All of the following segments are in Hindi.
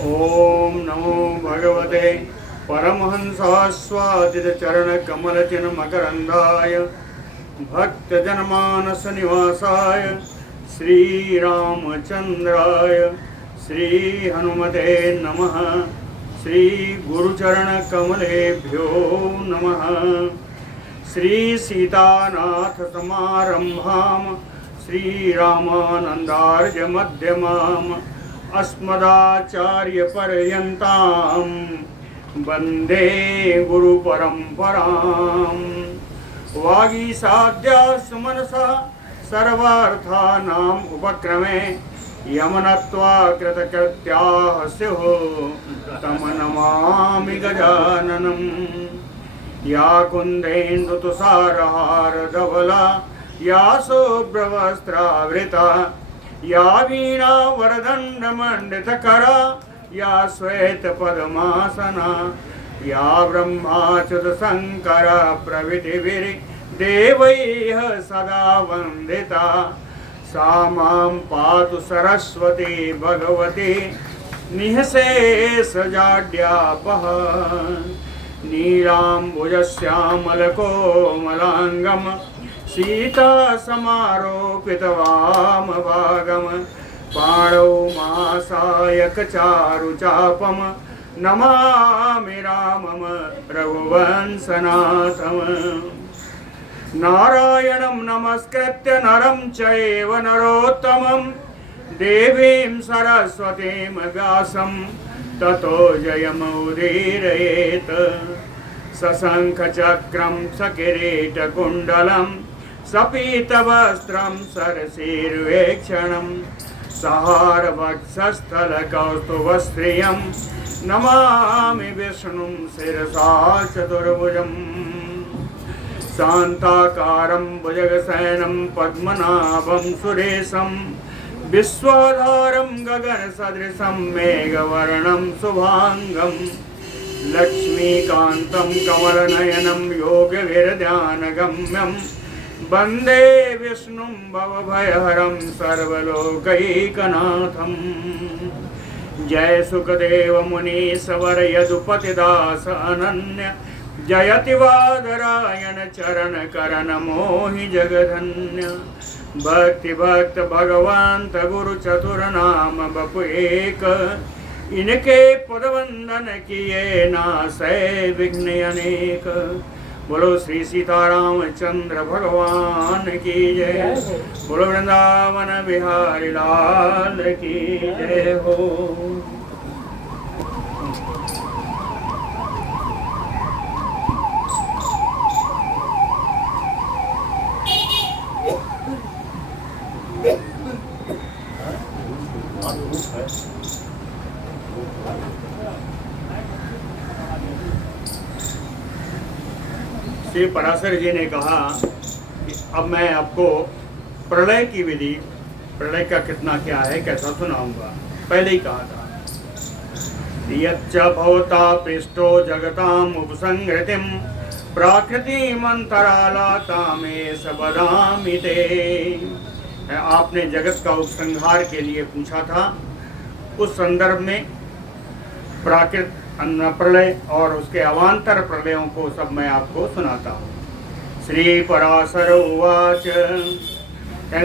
ओम नमो भगवते परमहंसास्वादितचरणकमलचिन्मकरन्दाय भक्तजनमानसनिवासाय श्रीरामचन्द्राय श्रीहनुमते नमः। श्रीगुरुचरणकमलेभ्यो नमः। श्रीसीतानाथसमारम्भां श्रीरामानन्दार्यमध्यमाम् अस्मदाचार्यपर्यन्तां वन्दे गुरुपरम्पराम्। वागीसाद्या सुमनसा सर्वार्थानाम् उपक्रमे यमनत्वा कृतकृत्याः स्युः तं नमामि गजाननम्। या कुन्देन्दुतुषारहारधवला या शुभ्रवस्त्रावृता या वीणा वरदण्डमण्डितकरा या श्वेतपद्मासना या ब्रह्माच्युतशङ्कर प्रभृतिभिर्देवैः सदा वन्दिता सा मां पातु सरस्वती भगवती निःशेषजाड्यापः। नीलाम्बुजश्यामलकोमलाङ्गं सीतासमारोपितवामभागं पाणौ मासायकचारुचापं नमामि रामं रघुवंशनाथम्। नारायणं नमस्कृत्य नरं चैव नरोत्तमं देवीं सरस्वतीं व्यासं ततो जयमुदीरयेत्। सशङ्खचक्रं सकिरीटकुण्डलं सपीतवस्त्रं सरसीर्वेक्षणं सहारवक्षस्थलकौस्तुभस्त्रियं नमामि विष्णुं शिरसा चतुर्भुजम्। शान्ताकारं भुजगशयनं पद्मनाभं सुरेशं विश्वाधारं गगनसदृशं मेघवर्णं शुभाङ्गं लक्ष्मीकान्तं कमलनयनं योगविरध्यानगम्यं वन्दे विष्णुं भवभयहरं सर्वलोकैकनाथम्। जय सुखदेव मुनीश्वर यदुपतिदास अनन्य जयति वादरायण चरण करण मोहि जगधन्य। भक्ति भक्त भगवंत गुरु चतुर नाम बपु एक इनके पदवंदन किए नासै विघ्न अनेक। बोलो श्री सीतारामचंद्र भगवान की जय। बोलो वृंदावन बिहारी लाल की जय हो। श्री पराशर जी ने कहा कि अब मैं आपको प्रलय की विधि, प्रलय का कितना क्या है कैसा सुनाऊंगा। पहले ही कहा था यच्च भवता पृष्ठो जगताम उपसंहृतिम प्राकृतिमंतरालातामेश वदामि ते। आपने जगत का उपसंहार के लिए पूछा था। उस संदर्भ में प्राकृत प्रलय और उसके अवान्तर प्रलयों को सब मैं आपको सुनाता हूँ। श्री पराशर उवाच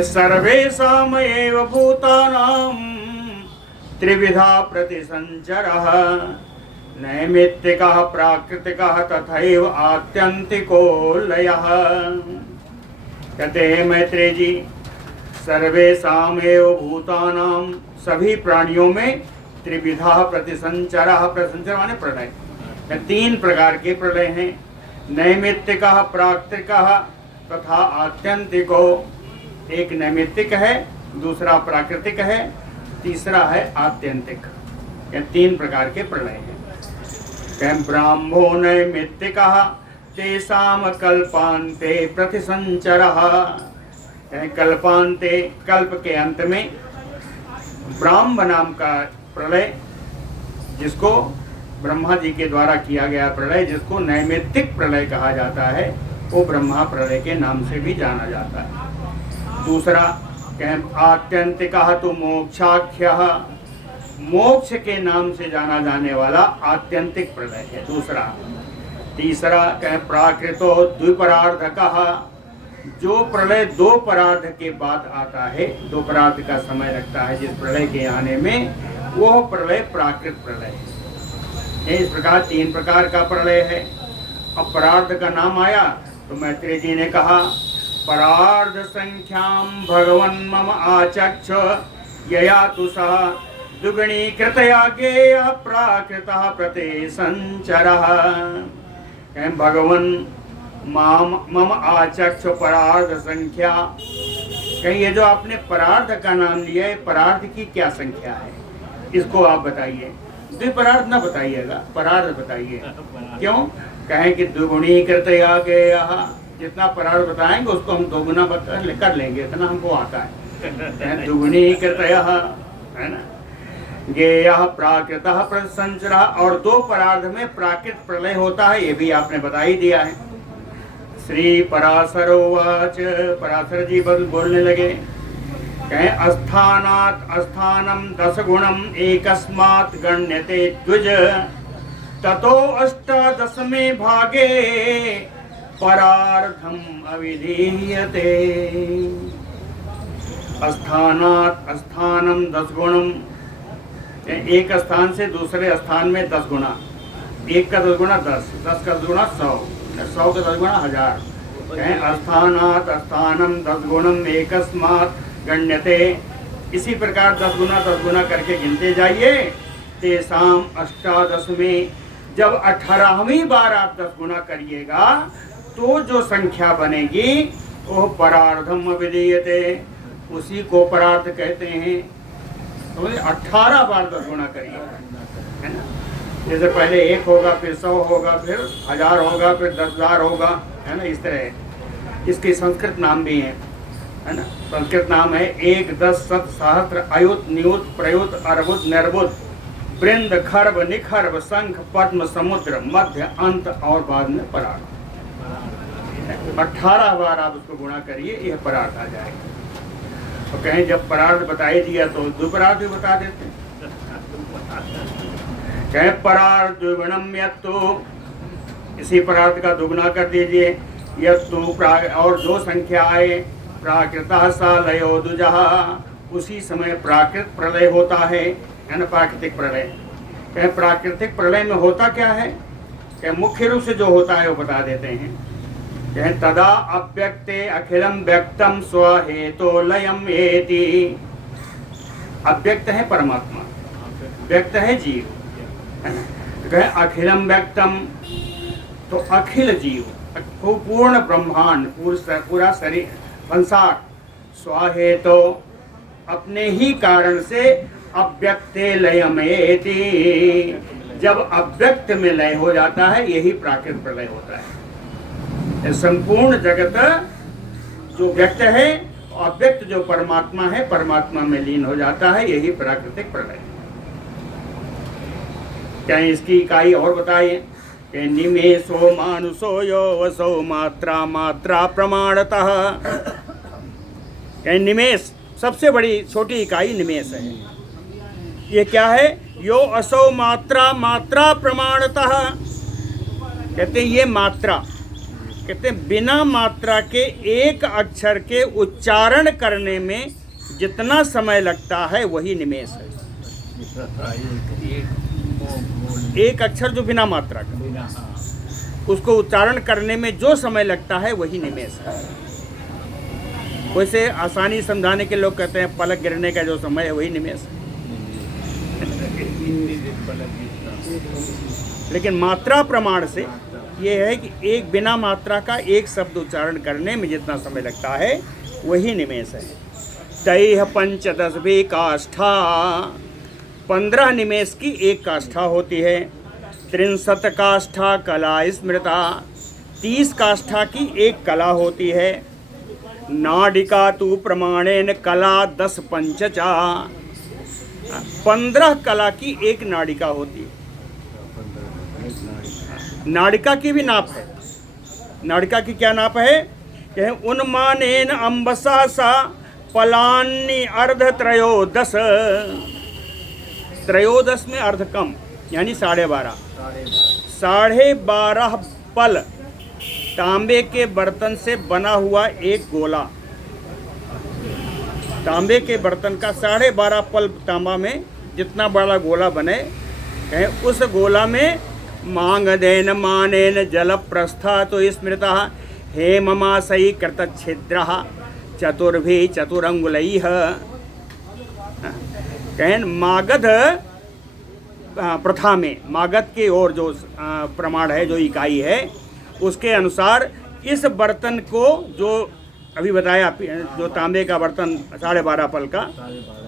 सर्वेषामेव भूतानां त्रिविधा प्रतिसञ्चरः नैमित्तिकः प्राकृतिकः तथैव आत्यन्तिको लयः। कहते हैं मैत्रेय जी सर्वेषामेव भूतानां सभी प्राणियों में त्रिविधा प्रतिसंचरः, प्रतिसंचर माने प्रलय, तीन प्रकार के प्रलय हैं। नैमित्तिकः प्राकृतिकः तथा आत्यंतिको। एक नैमित्तिक है, दूसरा प्राकृतिक है, तीसरा है आत्यंतिक। यह तीन प्रकार के प्रलय हैं। ब्राह्मो नैमित्तिकः तेषां कल्पान्ते प्रतिसंचरः। कल्पान्ते कल्प के अंत में ब्राह्म नाम का प्रलय, जिसको ब्रह्मा जी के द्वारा किया गया प्रलय, जिसको नैमित्तिक प्रलय कहा जाता है, वो ब्रह्मा प्रलय के नाम से भी जाना जाता है। दूसरा आत्यंतिकः तु मोक्षाख्यः, मोक्ष के नाम से जाना जाने वाला आत्यंतिक प्रलय है। दूसरा, तीसरा कहें प्राकृतो द्विपरार्ध कहा, जो प्रलय दो परार्ध के बाद आता है, दो परार्ध का समय लगता है जिस प्रलय के आने में, वह प्रलय प्राकृत प्रलय है। इस प्रकार तीन प्रकार का प्रलय है। अब परार्ध का नाम आया तो मैत्रेय जी ने कहा परार्ध संख्याम भगवन मम आचक्ष यया तु सह दुगणी कृतया गेय प्राकृतः प्रते संचरः। भगवन मम आचक्ष परार्ध संख्या, कहीं ये जो आपने परार्ध का नाम लिया है, परार्ध की क्या संख्या है, इसको आप बताइए। द्विपरार्ध न बताइएगा, परार्ध बताइए। क्यों? कहें कि द्विगुणी कृतया गेयः, जितना परार्ध बताएंगे उसको हम दोगुना कर लेंगे, इतना हमको आता है। द्विगुणी कृतयः, है ना, गेयः प्राकृतः प्रसंचरः, और दो परार्ध में प्राकृत प्रलय होता है, ये भी आपने बता ही दिया है। श्री पराशरोवाच, पराशर जी बोलने लगे, कहें अस्थानात् अस्थानम 10 गुणम एकस्मात् गण्यते द्विज ततो 18वें भागे परार्धम अविधीयते। अस्थानात् अस्थानम 10 गुणम, एक स्थान से दूसरे स्थान में 10 गुना, एक का 10 गुना 10, 10 का 10 गुना 100, 100 का 10 गुना 1000। अस्थानात् अस्थानम 10 गुणम एकस्मात् गण्यते, इसी प्रकार 10 गुना करके गिनते जाइए। तेसाम 18वें, जब 18वीं बार आप 10 गुना करिएगा तो जो संख्या बनेगी वो परार्धम विधीयते, उसी को परार्ध कहते हैं। तो 18 बार 10 गुना करिए, है ना। जैसे पहले 1 होगा, फिर 100 होगा, फिर 1000 होगा, फिर 10,000 होगा, है ना। इस तरह इसके संस्कृत नाम भी हैं, है ना। संस्कृत नाम है 1, 10, 7, सहस्त्र, अयुत, नियुत, प्रयुत, अर्बुद, निर्बुद, वृंद, खर्ब, निखर्ब, शंख, पद्म, समुद्र, मध्य, अंत और बाद में परार्ध। 18 बार आप उसको गुणा करिए, यह परार्ध आ जाएगा। तो कहें जब परार्ध बताई दिया तो द्विपरार्ध भी बता देते हैं। कहें परार्ध द्विगुणम यत्तु, इसी परार्ध का दुगुना कर दीजिए। यत्तु और जो संख्या आए प्राकृतः सा लयो दुजः, उसी समय प्राकृत प्रलय होता है ना, प्राकृतिक प्रलय। कहें प्राकृतिक प्रलय में होता क्या है? कहें मुख्य रूप से जो होता है वो बता देते हैं। कहें तदा अव्यक्ते अखिलम व्यक्तम स्वहेतो लयम एति। अव्यक्त है परमात्मा, व्यक्त है जीव, है ना। कहें अखिलम व्यक्तम, तो अखिल जीव, पूर्ण ब्रह्मांड, पूरा शरीर, संसार, स्वहेतो, अपने ही कारण से, अव्यक्ते लयमेति, जब अव्यक्त में लय हो जाता है यही प्राकृत प्रलय होता है। संपूर्ण जगत जो व्यक्त है, अव्यक्त जो परमात्मा है, परमात्मा में लीन हो जाता है, यही प्राकृतिक प्रलय। क्या इसकी इकाई और बताइए? निमेषो मानुषो यो वसो मात्रा मात्रा प्रमाणतः। निमेष सबसे बड़ी छोटी इकाई निमेष है। ये क्या है? यो असो मात्रा मात्रा प्रमाणतः, कहते हैं ये मात्रा, कहते हैं बिना मात्रा के एक अक्षर के उच्चारण करने में जितना समय लगता है वही निमेष है। एक अक्षर जो बिना मात्रा का, उसको उच्चारण करने में जो समय लगता है वही निमेष है। वैसे आसानी समझाने के लोग कहते हैं पलक गिरने का जो समय है वही निमेष है। लेकिन मात्रा प्रमाण से ये है कि एक बिना मात्रा का एक शब्द उच्चारण करने में जितना समय लगता है वही निमेष है। तैह 15 काष्ठा, 15 निमेष की एक काष्ठा होती है। 63 काष्ठा कला स्मृता, 30 काष्ठा की एक कला होती है। नाडिका तु प्रमाणेन कला 10 पंचचा, 15 कला की एक नाडिका होती है। नाडिका की भी नाप है। नाडिका की क्या नाप है? कहें उन्मानेन अम्बसा सा पलान्नी अर्धत्रयोदश। त्रयोदश में अर्ध कम यानी 12.5। 12.5 पल तांबे के बर्तन से बना हुआ एक गोला, तांबे के बर्तन का 12.5 पल तांबा में जितना बड़ा गोला बने, कहें उस गोला में मांगदेन मानेन जल प्रस्था तो स्मृता हेममासई कृत छिद्र चतुर्भि चतुरंगुलैः। कहें मागध प्रथा में, मागध की ओर जो प्रमाण है, जो इकाई है, उसके अनुसार इस बर्तन को जो अभी बताया, जो तांबे का बर्तन 12.5 पल का,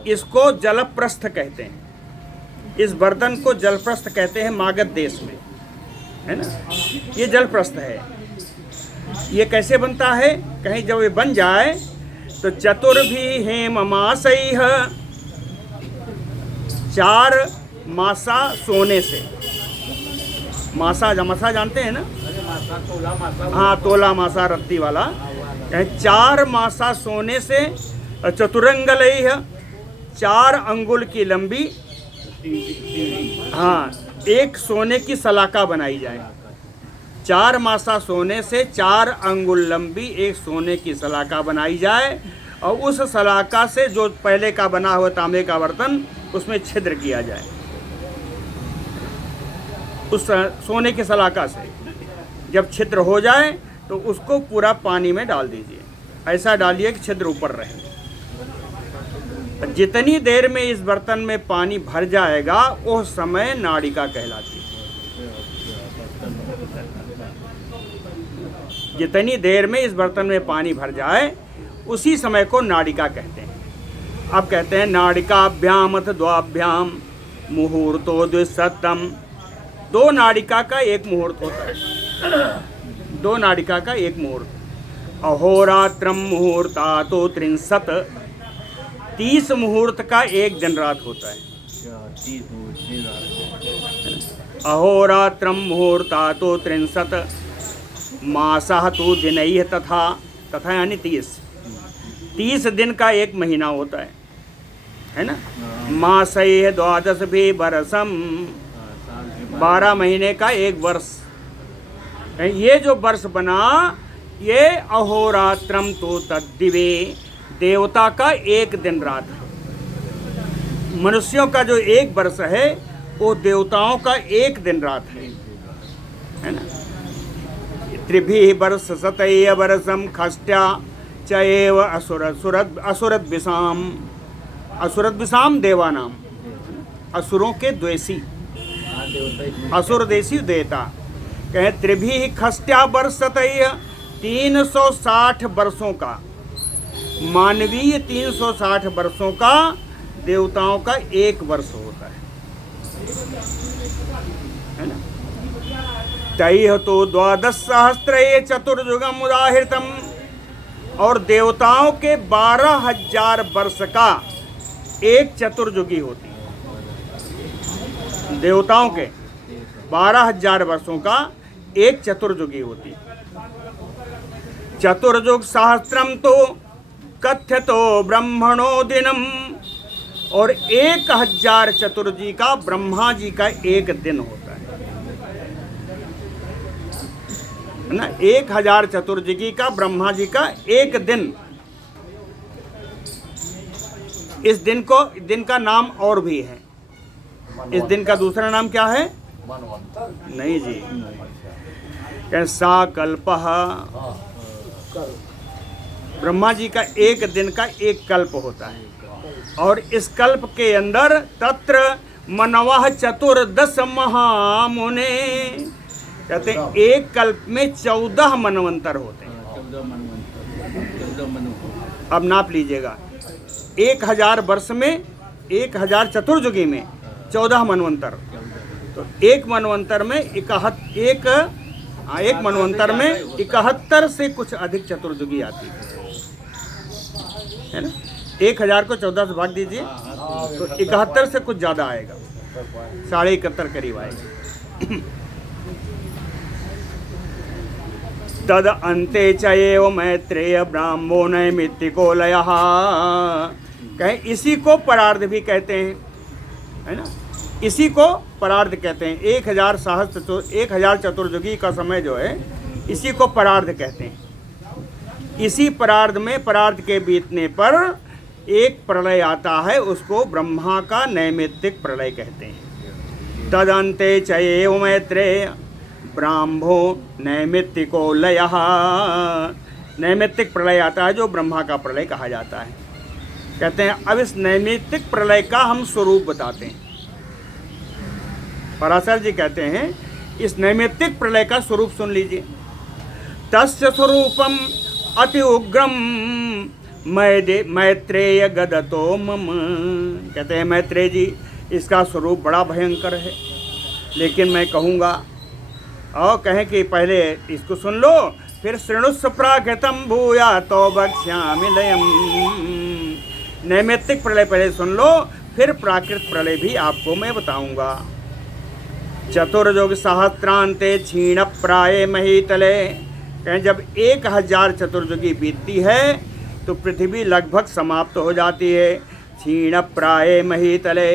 इसको जलप्रस्थ कहते हैं। इस बर्तन को जलप्रस्थ कहते हैं मागध देश में, है ना। ये जलप्रस्थ है। ये कैसे बनता है? कहीं जब ये बन जाए तो चतुर्भि हेममासैः, 4 मासा सोने से, मासा जानते हैं ना? हाँ, तोला मासा रत्ती वाला। 4 मासा सोने से, चतुरंगलैः, 4 अंगुल की लंबी, हाँ, एक सोने की सलाका बनाई जाए। 4 मासा सोने से 4 अंगुल लंबी एक सोने की सलाका बनाई जाए, और उस सलाका से जो पहले का बना हुआ तांबे का बर्तन, उसमें छिद्र किया जाए। उस सोने की सलाका से जब छिद्र हो जाए तो उसको पूरा पानी में डाल दीजिए। ऐसा डालिए कि छिद्र ऊपर रहे। जितनी देर में इस बर्तन में पानी भर जाएगा, उस समय नाड़िका कहलाती है। जितनी देर में इस बर्तन में पानी भर जाए, उसी समय को नाड़िका कहते हैं। अब कहते हैं नाड़िकाभ्याम अथ द्वाभ्याम मुहूर्तो द्विशतम। 2 नाड़िका का एक मुहूर्त होता है। 2 नाड़िका का एक मुहूर्त। अहोरात्रम मुहूर्ता तो 63। 30 मुहूर्त का एक दिन रात होता है। अहोरात्रम मुहूर्ता तो 63 मासः तो दिनैः तथा यानी 30 दिन का एक महीना होता है ना। मासैः 12 बरसम, 12 महीने का एक वर्ष। ये जो वर्ष बना, ये अहोरात्रम तो तद्दिवे, देवता का एक दिन रात है। मनुष्यों का जो एक वर्ष है, वो देवताओं का एक दिन रात है ना। त्रिभिः वर्ष सतैः वर्षम खष्ट्या चैव असुरद्विषाम देवानाम, असुरों के द्वेषी, असुर देशी देवता। कहे त्रिभिः खष्ट्या वर्षतैः, 360 वर्षों का, मानवीय 360 वर्षों का देवताओं का एक वर्ष होता है ना। तैः तो 12 सहस्रे चतुर्युगम उदाहृतम, और देवताओं के 12,000 वर्ष का एक चतुर्युगी होती है। देवताओं के 12,000 वर्षों का एक चतुर्युगी होती है। चतुर्युग सहस्त्रम तो कथ्यतो ब्रह्मणो दिनम, और 1000 चतुर्युगी का ब्रह्मा जी का एक दिन होता है ना। 1000 चतुर्युगी का ब्रह्मा जी का एक दिन। इस दिन का नाम और भी है। इस दिन का दूसरा नाम क्या है? नहीं जी, सा कल्पः। ब्रह्मा जी का एक दिन का एक कल्प होता है, और इस कल्प के अंदर तत्र मनवः 14 महामुने, कहते हैं एक कल्प में 14 मनवंतर होते हैं। अब नाप लीजिएगा, 1000 वर्ष में, 1000 चतुर्युगी में 14 मनवंतर, तो एक मनवंतर में 71 से कुछ अधिक चतुर्युगी आती है ना। 1000 को 14 से भाग दीजिए तो 71 से कुछ ज़्यादा आएगा, 71.5 करीब आएगा। तद अन्ते च एव मैत्रेय ब्राह्मो नैमित्तिको लयः, कहें इसी को परार्ध भी कहते हैं, है ना। इसी को परार्ध कहते हैं। 1000 चतुर्युगी का समय जो है इसी को परार्ध कहते हैं। इसी परार्ध में, परार्ध के बीतने पर एक प्रलय आता है, उसको ब्रह्मा का नैमित्तिक प्रलय कहते हैं। तदंते चैव मैत्रेय ब्राह्मो नैमित्तिको लयः। नैमित्तिक प्रलय आता है जो ब्रह्मा का प्रलय कहा जाता है। कहते हैं अब इस नैमित्तिक प्रलय का हम स्वरूप बताते हैं। पराशर जी कहते हैं इस नैमित्तिक प्रलय का स्वरूप सुन लीजिए। तस्य स्वरूपम अति उग्रम मैत्रेय गदतो मम। कहते हैं मैत्रेय जी इसका स्वरूप बड़ा भयंकर है, लेकिन मैं कहूँगा, और कहें कि पहले इसको सुन लो, फिर शृणुस्व प्राकृतम भूया तो वक्ष्यामि लयम। नैमित्तिक प्रलय पहले सुन लो, फिर प्राकृत प्रलय भी आपको मैं बताऊंगा। चतुर्युग सहस्रांते क्षीण प्राय महीतले। कहें जब 1000 चतुर्युगी बीतती है तो पृथ्वी लगभग समाप्त हो जाती है। क्षीण प्राय महीतले।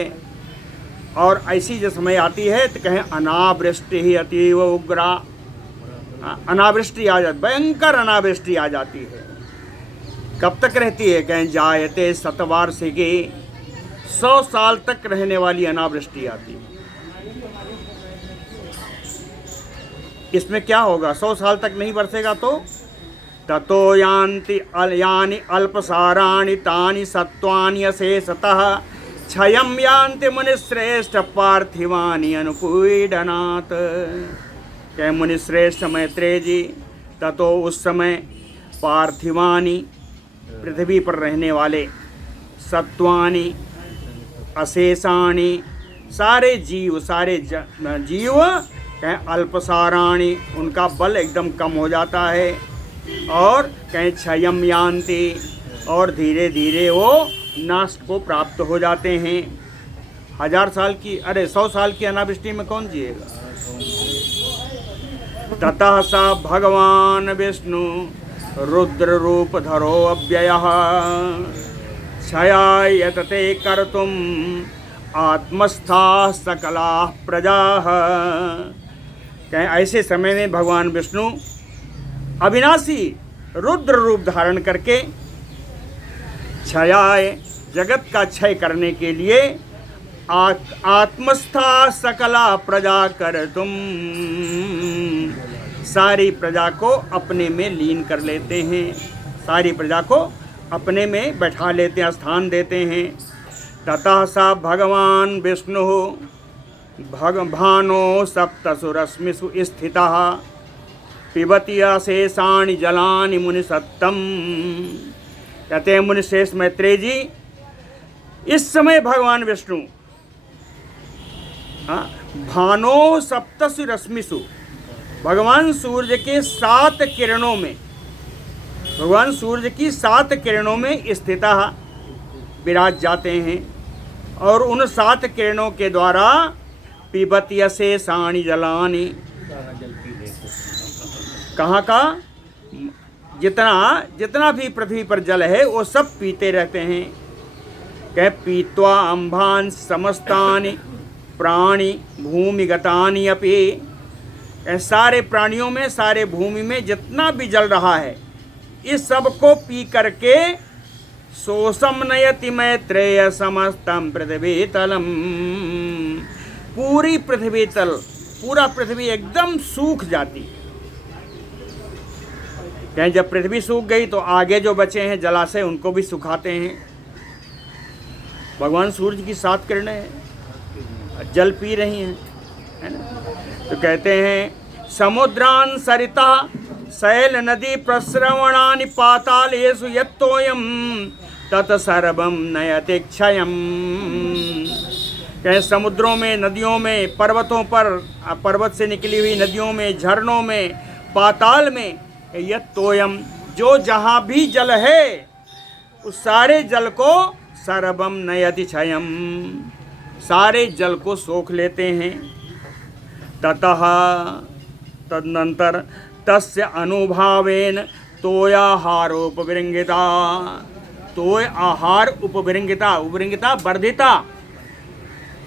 और ऐसी जो समय आती है तो कहें अनावृष्टि ही अतीव उग्रा। अनावृष्टि आ जाती, भयंकर अनावृष्टि आ जाती है। कब तक रहती है? कहें जायते शतवार्षिकी। 100 साल तक रहने वाली अनावृष्टि आती है। इसमें क्या होगा? 100 साल तक नहीं बरसेगा तो ततो यानि अल्पसाराणि तानि सत्वानि अशेषतः क्षयं यान्ति मुनिश्रेष्ठ पार्थिवानि अनुपीडनात्। कह मुनिश्रेष्ठ मैत्रेय जी, ततो उस समय पार्थिवानि पृथ्वी पर रहने वाले, सत्वानि अशेषाणि सारे जीव, जीव कहें अल्पसाराणि उनका बल एकदम कम हो जाता है, और कहें क्षयम यान्ति और धीरे धीरे वो नाश को प्राप्त हो जाते हैं। 1000 साल की, अरे 100 साल की अनावृष्टि में कौन जिएगा? ततः स भगवान विष्णु रुद्र रूप धरो अव्ययः क्षयाय यतते कर्तुम आत्मस्था सकला प्रजा। कहें ऐसे समय में भगवान विष्णु अविनाशी रुद्र रूप धारण करके क्षयाय जगत का क्षय करने के लिए आत्मस्था सकला प्रजा कर तुम सारी प्रजा को अपने में लीन कर लेते हैं, सारी प्रजा को अपने में बैठा लेते हैं, स्थान देते हैं। ततः स भगवान विष्णु भानो सप्तसु रश्मिषु स्थितः पिबति अशेषाणि जलानि मुनिसत्तम। कहते हैं मुनिश्रेष्ठ मैत्रेय जी, इस समय भगवान विष्णु भानो सप्तसु रश्मिषु, भगवान सूर्य के 7 किरणों में, भगवान सूर्य की 7 किरणों में स्थितः विराज जाते हैं, और उन 7 किरणों के द्वारा पिबति अशेषाणि जलानि, कहाँ का जितना भी पृथ्वी पर जल है वो सब पीते रहते हैं। कह पीत्वा अम्भान समस्तानि प्राणी भूमिगतानि अपि। सारे प्राणियों में, सारे भूमि में जितना भी जल रहा है इस सब को पी करके शोषम नयति मैत्रेय समस्तम पृथ्वी तलम। पूरी पृथ्वी तल, पूरा पृथ्वी एकदम सूख जाती है। कहें जब पृथ्वी सूख गई तो आगे जो बचे हैं जलाशय उनको भी सुखाते हैं। भगवान सूर्य की 7 किरणें हैं, जल पी रही हैं, है ना। तो कहते हैं समुद्रान सरिता शैल नदी प्रस्रवणानि पातालेषु यत्तोयम तत् सर्वम नयति क्षयम। कहें समुद्रों में, नदियों में, पर्वतों पर, पर्वत से निकली हुई नदियों में, झरनों में, पाताल में, यत्तोयम जो जहाँ भी जल है उस सारे जल को सर्वम नयति क्षयम, सारे जल को सोख लेते हैं। ततः तदनंतर तस्य अनुभावेन तोयाहारोपविरंगिता, तोय आहार उपविरंगिता, उपविरंगिता वर्धिता,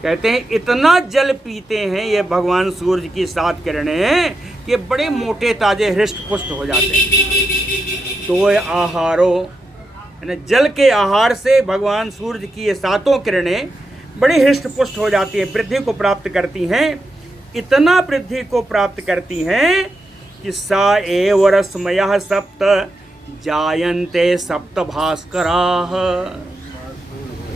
कहते हैं इतना जल पीते हैं ये भगवान सूर्य की 7 किरणें कि बड़े मोटे ताजे हृष्ट पुष्ट हो जाते हैं। तो ये आहारो यानी जल के आहार से भगवान सूर्य की ये 7 किरणें बड़ी हृष्ट पुष्ट हो जाती है, वृद्धि को प्राप्त करती हैं। इतना वृद्धि को प्राप्त करती हैं कि सा एव रश्मयः सप्त जायन्ते सप्त भास्कराः।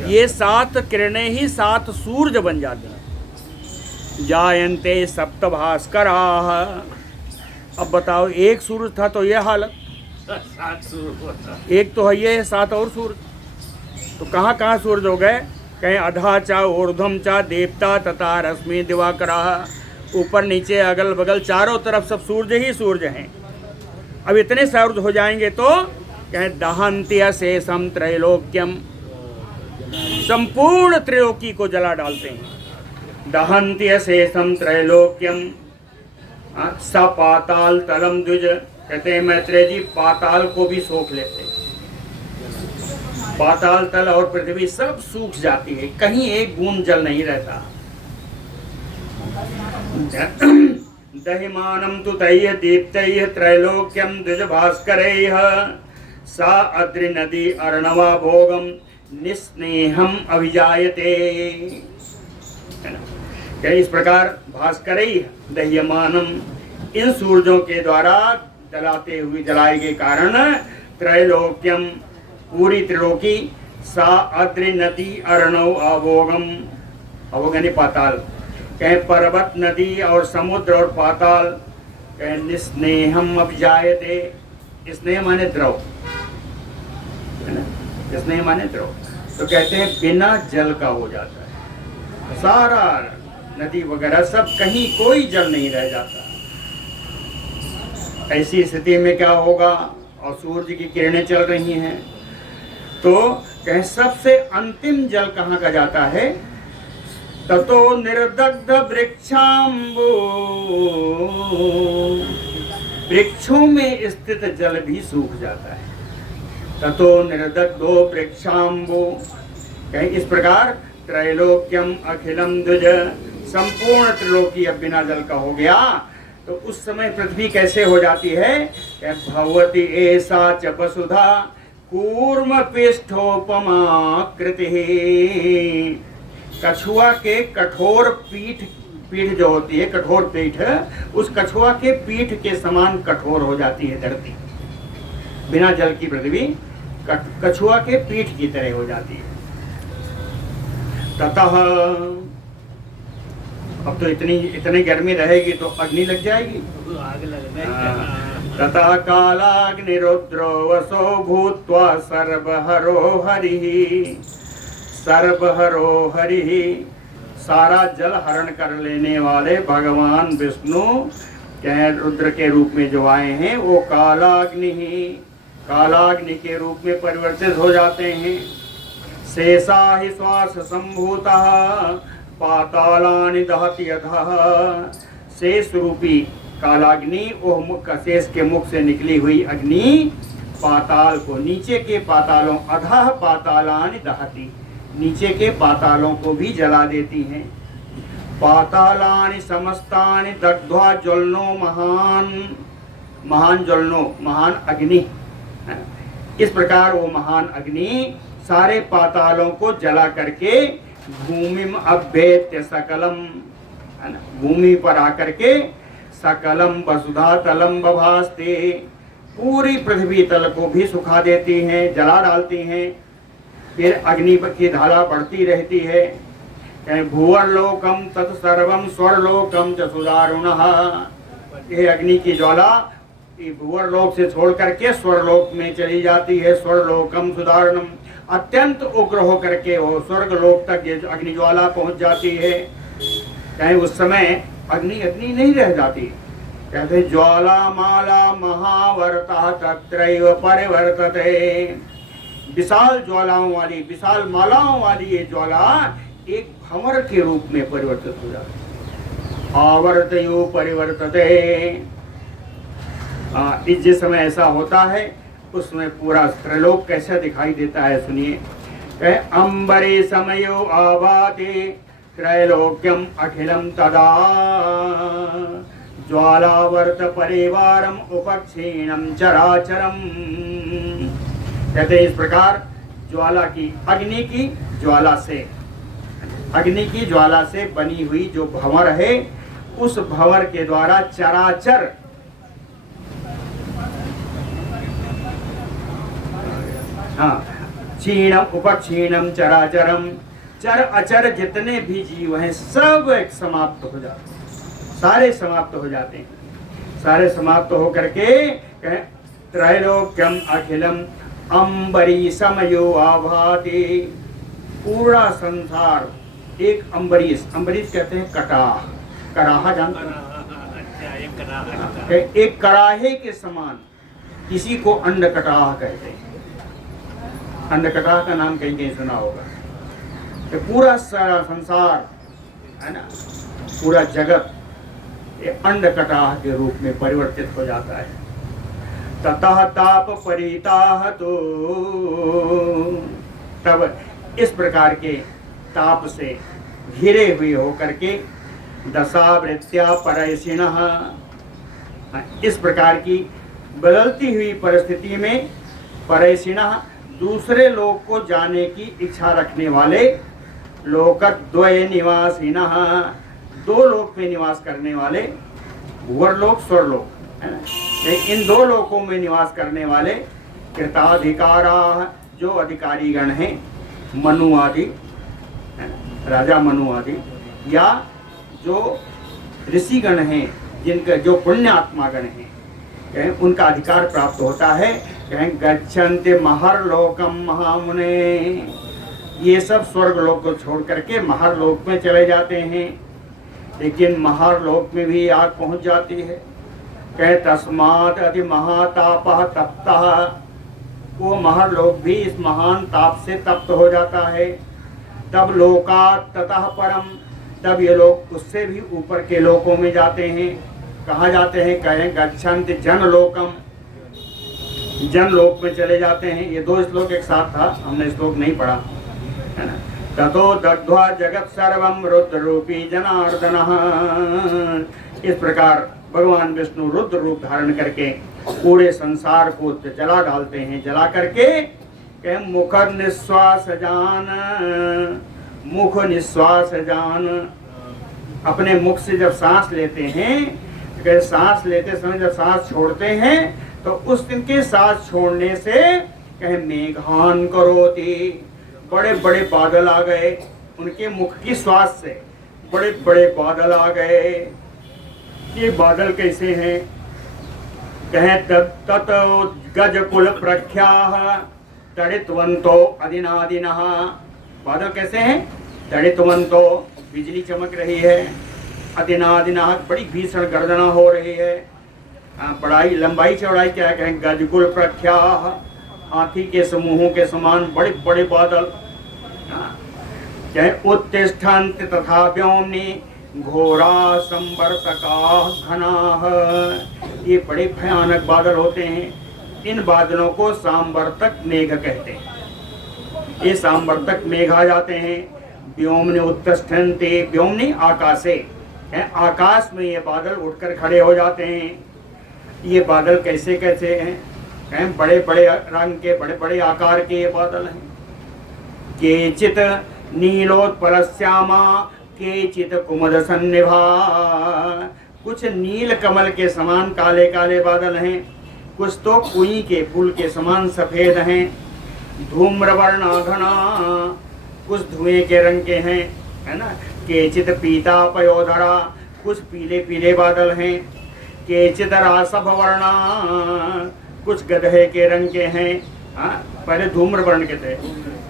ये 7 किरणें ही 7 सूर्य बन जाते हैं। जायन्ते सप्त भास्कराः। अब बताओ, एक सूर्य था तो ये हालत, 7 सूर्य, एक तो है ये 7 और सूर्य। तो कहाँ कहाँ सूर्य हो गए? कहीं अधा चा ऊर्ध्वम चा देवता तथा रश्मि दिवाकराः। ऊपर नीचे अगल बगल चारों तरफ सब सूर्य ही सूर्य हैं। अब इतने सूर्य हो जाएंगे तो कहें दहन्त्य शेषम त्रैलोक्यम, संपूर्ण त्रैलोकी को जला डालते हैं। दहन्त्य शेषम त्रैलोक्यम स पाताल तलम द्विज। कहते हैं मैत्रेय जी, पाताल को भी सोख लेते हैं। पाताल तल और पृथ्वी सब सूख जाती है, कहीं एक बूंद जल नहीं रहता। दहिमानं तु तैः दीप्तैः त्रैलोक्यं द्विज भास्करैः सा अद्रि नदी अर्णवा भोगम निस्नेहम अभिजायते। इस प्रकार भास्करैः दह्यमानम, इन सूर्यों के द्वारा जलाए के कारण त्रैलोक्यम, पूरी त्रिलोकी, सा अद्रि नदी अर्णव अभोगम, अभोग यानी पाताल, कहीं पर्वत नदी और समुद्र और पाताल, कहीं निस्नेहम अभिजायते। स्नेह माने द्रव, स्नेह माने द्रव। तो कहते हैं बिना जल का हो जाता है सारा, नदी वगैरह सब, कहीं कोई जल नहीं रह जाता। ऐसी स्थिति में क्या होगा? और सूर्य की किरणें चल रही हैं तो कहीं सबसे अंतिम जल कहाँ का जाता है? ततो निर्दग्ध वृक्षाम्बु, वृक्षों में स्थित जल भी सूख जाता है। ततो निर्दग्धो वृक्षाम्बु, कहीं इस प्रकार त्रैलोक्यम अखिलम द्विज, संपूर्ण त्रिलोकी अब बिना जल का हो गया। तो उस समय पृथ्वी कैसे हो जाती है? भगवती ऐसा च वसुधा कूर्म पिष्ठोपमा कृति। कछुआ के कठोर पीठ जो होती है, कठोर पीठ, उस कछुआ के पीठ के समान कठोर हो जाती है धरती। बिना जल की पृथ्वी कछुआ के पीठ की तरह हो जाती है। ततः, अब तो इतनी गर्मी रहेगी तो अग्नि लग जाएगी। आग लगने। ततः कालाग्निरुद्रो वसो भूत्वा सर्वहरो हरिः, सर्वहरो हरिः, सारा जल हरण कर लेने वाले भगवान विष्णु कह रुद्र के रूप में जो आए हैं वो कालाग्नि ही, कालाग्नि के रूप में परिवर्तित हो जाते हैं। शेषा ही श्वास संभूतः पातालानि दहति अधः। शेष रूपी कालाग्नि, वो शेष के मुख से निकली हुई अग्नि पाताल को, नीचे के पातालों, अधः पातालानि दहति, नीचे के पातालों को भी जला देती हैं। पातालानि समस्तानि दग्ध्वा ज्वलनो महान, महान ज्वलनो, महान अग्नि। इस प्रकार वो महान अग्नि सारे पातालों को जला करके भूमिम अभ्येत्य सकलम, भूमि पर आकर के सकलम वसुधा तलम बभास्ते, पूरी पृथ्वी तल को भी सुखा देती हैं, जला डालती हैं। फिर अग्नि की धारा बढ़ती रहती है। भूवर्लोकम तत्सर्वम स्वर्लोकम च सुदारुणः। यह अग्नि की ज्वाला भूवर्लोक से छोड़ करके स्वर्लोक में चली जाती है। स्वर्लोकम सुदारुणम, अत्यंत उग्र होकर के वो स्वर्गलोक तक ये अग्नि ज्वाला पहुंच जाती है। कहीं उस समय अग्नि नहीं रह जाती। कहते ज्वाला माला महावर्ता तत्रैव परिवर्तते। विशाल ज्वालाओं वाली, विशाल मालाओं वाली ये ज्वाला एक भंवर के रूप में परिवर्तित हो जाती है। आवर्तयो परिवर्तते। जिस समय ऐसा होता है उसमें पूरा त्रिलोक कैसा दिखाई देता है सुनिए। अंबरे समयो आभाते त्रैलोक्यम अखिलम तदा ज्वालावर्त परिवारम उपक्षीणम चराचरम। कहते हैं इस प्रकार ज्वाला की अग्नि की ज्वाला से बनी हुई जो भंवर है, उस भंवर के द्वारा चराचर क्षीणम उपक्षीणम चराचरम, चर अचर जितने भी जीव हैं सब समाप्त हो जाते हैं, सारे समाप्त हो जाते हैं। सारे समाप्त हो करके त्रैलोक्यम अखिलम अम्बरीशम यो आभाति। पूरा संसार एक अम्बरीश, अम्बरीश कहते हैं कराहा जानते हैं? एक कराहे के समान, इसी को अंडकटाह कहते हैं। अंडकटाह का नाम कहीं कहीं सुना होगा। तो पूरा सारा संसार है ना, पूरा जगत ये अंडकटाह के रूप में परिवर्तित हो जाता है। ततः ताप परिताह, तो तब इस प्रकार के ताप से घिरे हुए होकर के दशावृत्या परैषिणः, इस प्रकार की बदलती हुई परिस्थिति में परैषिणः दूसरे लोक को जाने की इच्छा रखने वाले, लोकद्वय निवासिनः दो लोक में निवास करने वाले, भूवर्लोक स्वर्लोक है ना, इन दो लोकों में निवास करने वाले कृताधिकारा जो अधिकारी गण हैं, मनु आदि राजा मनु आदि, या जो ऋषिगण हैं जिनका जो पुण्यात्मा गण हैं, उनका अधिकार प्राप्त होता है। गच्छन्ति महर्लोकम महामुने, ये सब स्वर्ग लोक को छोड़ करके महर्लोक में चले जाते हैं। लेकिन महर्लोक में भी आग पहुंच जाती है। तस्मात् अति महातापः तप्तः, वो महर्लोक भी इस महान ताप से तप्त हो जाता है। तब लोकात् ततः परम, तब ये लोग उससे भी ऊपर के लोकों में जाते हैं। कहाँ जाते हैं? कहें गच्छन्ति जनलोकम, जनलोक में चले जाते हैं। ये दो श्लोक एक साथ था, हमने श्लोक नहीं पढ़ा है ना। ततो दग्ध्वा जगत सर्वम रुद्र रूपी जनार्दनः, इस प्रकार भगवान विष्णु रुद्र रूप धारण करके पूरे संसार को जला डालते हैं। जला करके मुख निश्वास जान, अपने मुख से जब सांस लेते हैं, सांस लेते समय जब सांस छोड़ते हैं तो उस दिन के सांस छोड़ने से मेघान करोति, बड़े बड़े बादल आ गए। उनके मुख की श्वास से बड़े बड़े बादल आ गए। ये बादल कैसे हैं? तत गज कुल प्रख्याः तड़ितवंतो अधिनादिनः, बादल कैसे हैं? तड़ितवंतो, बिजली चमक रही है। अधिनादिनः, बड़ी भीषण गर्जना हो रही है। बड़ाई लंबाई चौड़ाई क्या कहें? गजकुल प्रख्याः, हाथी के समूहों के समान बड़े बड़े बादल। चाहे उत्तिष्ठन्ति तथा व्योम्नि घोरा संवर्तकाः घनाः, ये बड़े भयानक बादल होते हैं। इन बादलों को सांवर्तक मेघ कहते हैं। ये सांवर्तक मेघ आ जाते हैं। व्योम्नि उत्तिष्ठन्ति, व्योम्नि आकाशे, आकाश में ये बादल उठकर खड़े हो जाते हैं। ये बादल कैसे कैसे हैं? बड़े बड़े रंग के, बड़े बड़े आकार के ये बादल हैं। केचित नीलोत्पलश्यामा केचित कुमुद सन्निभा, कुछ नील कमल के समान काले काले बादल हैं, कुछ तो कुई के फूल के समान सफेद हैं। धूम्रवर्णा घना, कुछ धुएं के रंग के हैं, है ना। केचित पीता पयोधरा, कुछ पीले पीले बादल हैं। केचित रासभवर्णा, कुछ गधे के रंग के हैं। पहले धूम्र वर्ण के थे।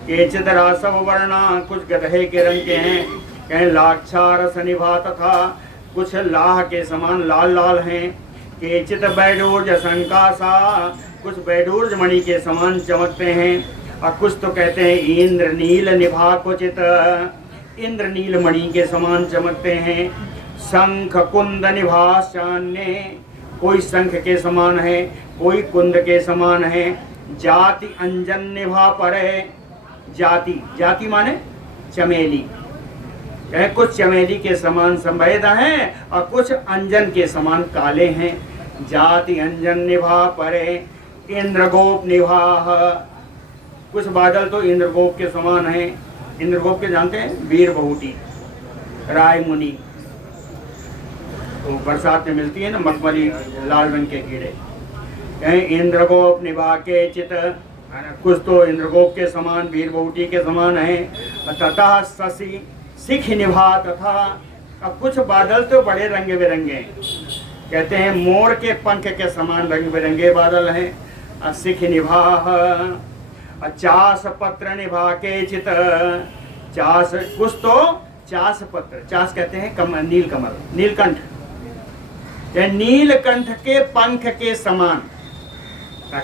केचित रासभवर्णा, कुछ गधे के रंग के हैं। कहीं लाक्षारस निभा, तथा कुछ लाह के समान लाल लाल हैं। केचित बैडूर्ज संकासा, कुछ बैडूर्ज मणि के समान चमकते हैं। और कुछ तो कहते हैं इंद्र नील निभा, क्वचित इंद्र नील मणि के समान चमकते हैं। शंख कुंद निभाशान्य, कोई शंख के समान है, कोई कुंद के समान है। जाति अंजन निभा परे, जाति, जाति माने चमेली, कहे कुछ चमेली के समान संवेद हैं और कुछ अंजन के समान काले हैं। जाति अंजन निभा परे इंद्रगोप निभाह, कुछ बादल तो इंद्रगोप के समान हैं। इंद्रगोप के जानते हैं, वीर बहुटी, राय मुनि, तो बरसात में मिलती है ना मखमली लाल रंग के कीड़े। कहीं इंद्रगोप निभा के चित, कुछ तो इंद्रगोप के समान वीर बहुटी के समान है। तथा शशि सिख निभा तथा, अब कुछ बादल तो बड़े रंगे बिरंगे हैं, कहते हैं मोर के पंख के समान रंग बिरंगे बादल हैं। सिख निभा, चास पत्र निभा के चित, चास कुछ तो चास पत्र, चास कहते हैं नील कमल, नीलकंठ, नीलकंठ के पंख के समान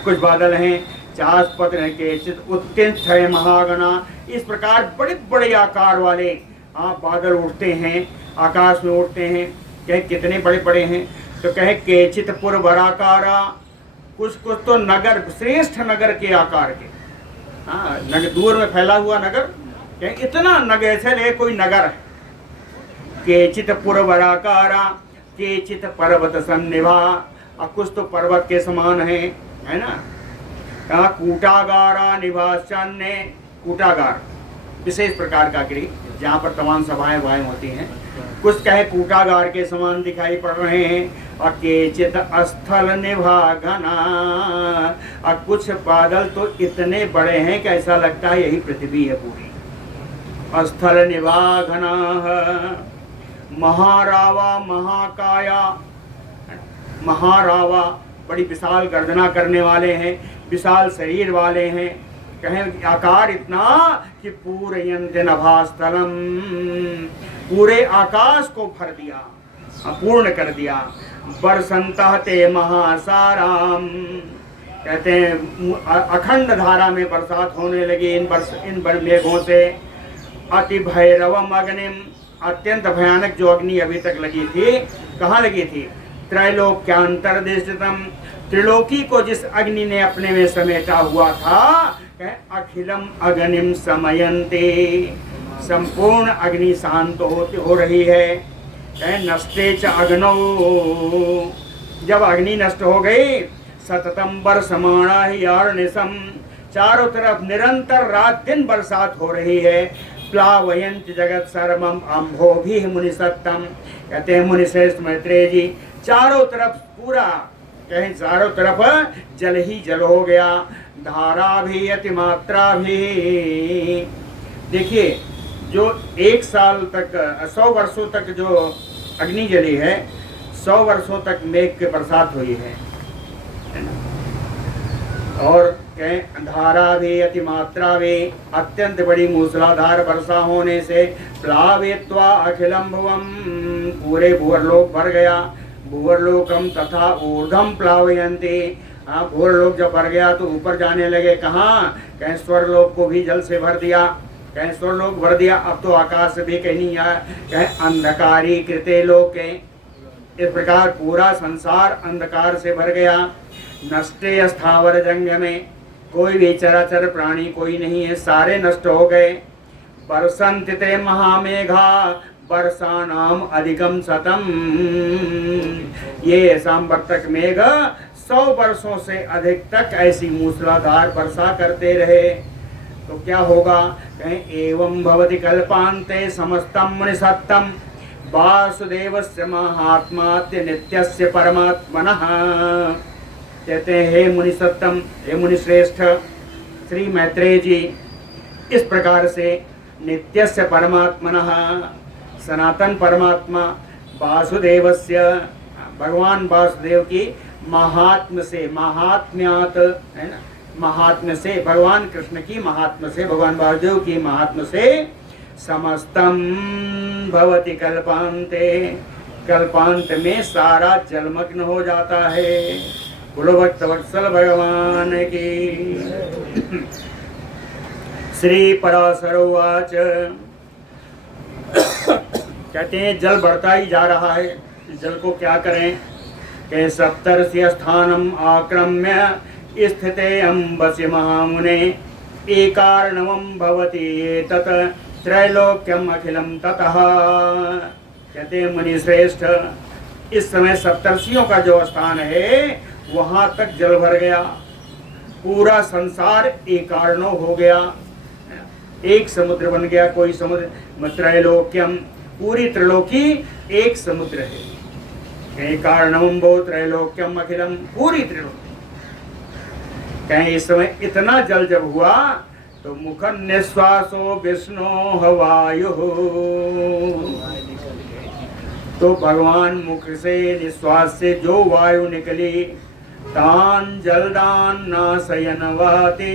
कुछ बादल हैं। चास पत्र के चित उत्तिष्ठ है महागणा, इस प्रकार बड़े बड़े आकार वाले बादल उड़ते हैं, आकाश में उड़ते हैं। कहे कितने बड़े बड़े हैं, तो कहे केचित पुर बराकारा, कुछ कुछ तो नगर, श्रेष्ठ नगर के आकार के, नगर दूर में फैला हुआ नगर, कहे इतना नगर ऐसे ले कोई नगर है। केचित पुर बराकारा केचित पर्वत सन्निभा, और कुछ तो पर्वत के समान है ना। कूटागारा निवासान्य, कूटागार विशेष प्रकार का गृह जहाँ पर तमाम सभाएं वभाएं होती हैं, कुछ कहे कूटागार के समान दिखाई पड़ रहे हैं। और केचित स्थल निभा घना, और कुछ बादल तो इतने बड़े हैं कि ऐसा लगता है यही पृथ्वी है पूरी। स्थल निभा घना, महारावा महाकाया, महारावा बड़ी विशाल गर्जना करने वाले हैं, विशाल शरीर वाले हैं। कहें आकार इतना कि पूरयन्ते नभास्थलम, पूरे आकाश को भर दिया, पूर्ण कर दिया। बरसंतः ते महासाराम, कहते हैं अखंड धारा में बरसात होने लगी इन मेघों से। अति भैरवम अग्निम, अत्यंत भयानक जो अग्नि अभी तक लगी थी, कहाँ लगी थी? त्रैलोक्यांतर्देशितम, त्रिलोकी को जिस अग्नि ने अपने में समेटा हुआ था, अखिलम अग्निम समयन्ते, संपूर्ण अग्नि शांत हो रही है। नष्टे च अग्नौ, जब अग्नि नष्ट हो गई, सततम बरसमाणा ही अर्निशम, चारों तरफ निरंतर रात दिन बरसात हो रही है। प्लावयंत जगत सर्वम अम्भोभि मुनिसत्तम, कहते हैं मुनिश्रेष्ठ मैत्रेय जी, चारों तरफ पूरा, कहीं चारों तरफ जल ही जल हो गया। धारा भी अतिमात्रा भी, देखिए जो 1 साल तक 100 वर्षों तक जो अग्नि जली है, 100 वर्षों तक मेघ के बरसात हुई है ना? और कहें धारा भी अतिमात्रा भी, अत्यंत बड़ी मूसलाधार वर्षा होने से प्लावित्वा अखिलम भुवम, पूरे भूवर्लोक भर गया। भूवर्लोकम तथा ऊर्ध्वम प्लावयन्ति, भूवर्लोक जब भर गया तो ऊपर जाने लगे, कहाँ? कहीं स्वर्लोक को भी जल से भर दिया, कहीं स्वर्लोक भर दिया। अब तो आकाश भी कहीं नहीं आया, कहीं अंधकारी कृते लोके, इस प्रकार पूरा संसार अंधकार से भर गया। नष्टे स्थावर जंग में, कोई भी चराचर प्राणी कोई नहीं है, सारे नष्ट हो गए। बरसन्ति ते महामेघा वर्षाणाम अधिकम शतम, ये सांवर्तक मेघ 100 वर्षों से अधिक तक ऐसी मूसलाधार वर्षा करते रहे। तो क्या होगा? कहें एवं भवति कल्पान्ते समस्तम मुनिसत्तम वासुदेवस्य महात्मात्य नित्यस्य परमात्मनः, कहते हैं हे मुनिसत्तम, हे मुनिश्रेष्ठ श्री मैत्रेय जी, इस प्रकार से नित्यस्य परमात्मनः, सनातन परमात्मा वासुदेवस्य, भगवान वासुदेव की महात्म से, महात्म्यात है ना, महात्म्य से, भगवान कृष्ण की महात्म से, भगवान वासुदेव की महात्म से समस्तम भवति कल्पान्ते, कल्पांत में सारा जलमग्न हो जाता है। बोलो भक्त वत्सल भगवान की। श्री पराशर उवाच, कहते हैं जल बढ़ता ही जा रहा है, जल को क्या करें? के सप्तर्षि स्थानम आक्रम्य स्थिते अम्बसि महामुने एकार्णवं भवति एतत् त्रैलोक्यम अखिलम ततः। कहते हैं मुनि श्रेष्ठ, इस समय सप्तर्षियों का जो स्थान है वहां तक जल भर गया, पूरा संसार एकार्णो हो गया, एक समुद्र बन गया। कोई समुद्र, त्रैलोक्यम, पूरी त्रिलोकी एक समुद्र है। एकार्णम वो त्रैलोक्यम अखिलम, पूरी त्रिलोकी। कहें इस समय इतना जल जब हुआ तो मुखन निश्वासो विष्णु हवायु, तो भगवान मुख से निश्वास से जो वायु निकली, तान जलदान नाशयनवाते।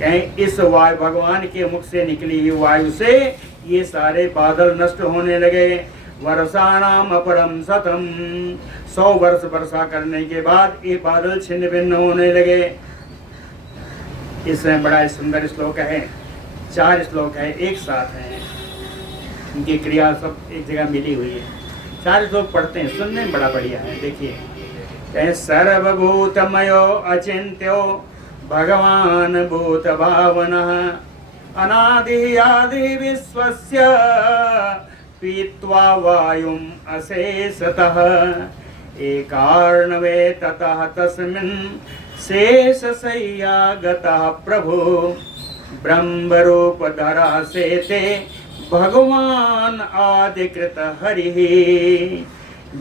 कहें इस वायु, भगवान के मुख से निकली हुई वायु से ये सारे बादल नष्ट होने लगे। वर्षाणाम अपरम शतम, 100 वर्ष वर्षा करने के बाद ये बादल छिन्न भिन्न होने लगे। इसमें बड़ा सुंदर श्लोक है, 4 श्लोक है, एक साथ हैं, इनकी क्रिया सब एक जगह मिली हुई है। 4 श्लोक पढ़ते हैं, सुनने में बड़ा बढ़िया है। देखिए, सर्वभूतमयो अचिंत्यो भगवान भूत भावनः, अनादि आदि विश्वस्य पीत्वा वायुम अशेषतः, एकार्णवे ततः तस्मिन् शेषशय्या गतः प्रभु, ब्रह्मरूपधरा सेते भगवान आदिकृत हरिः,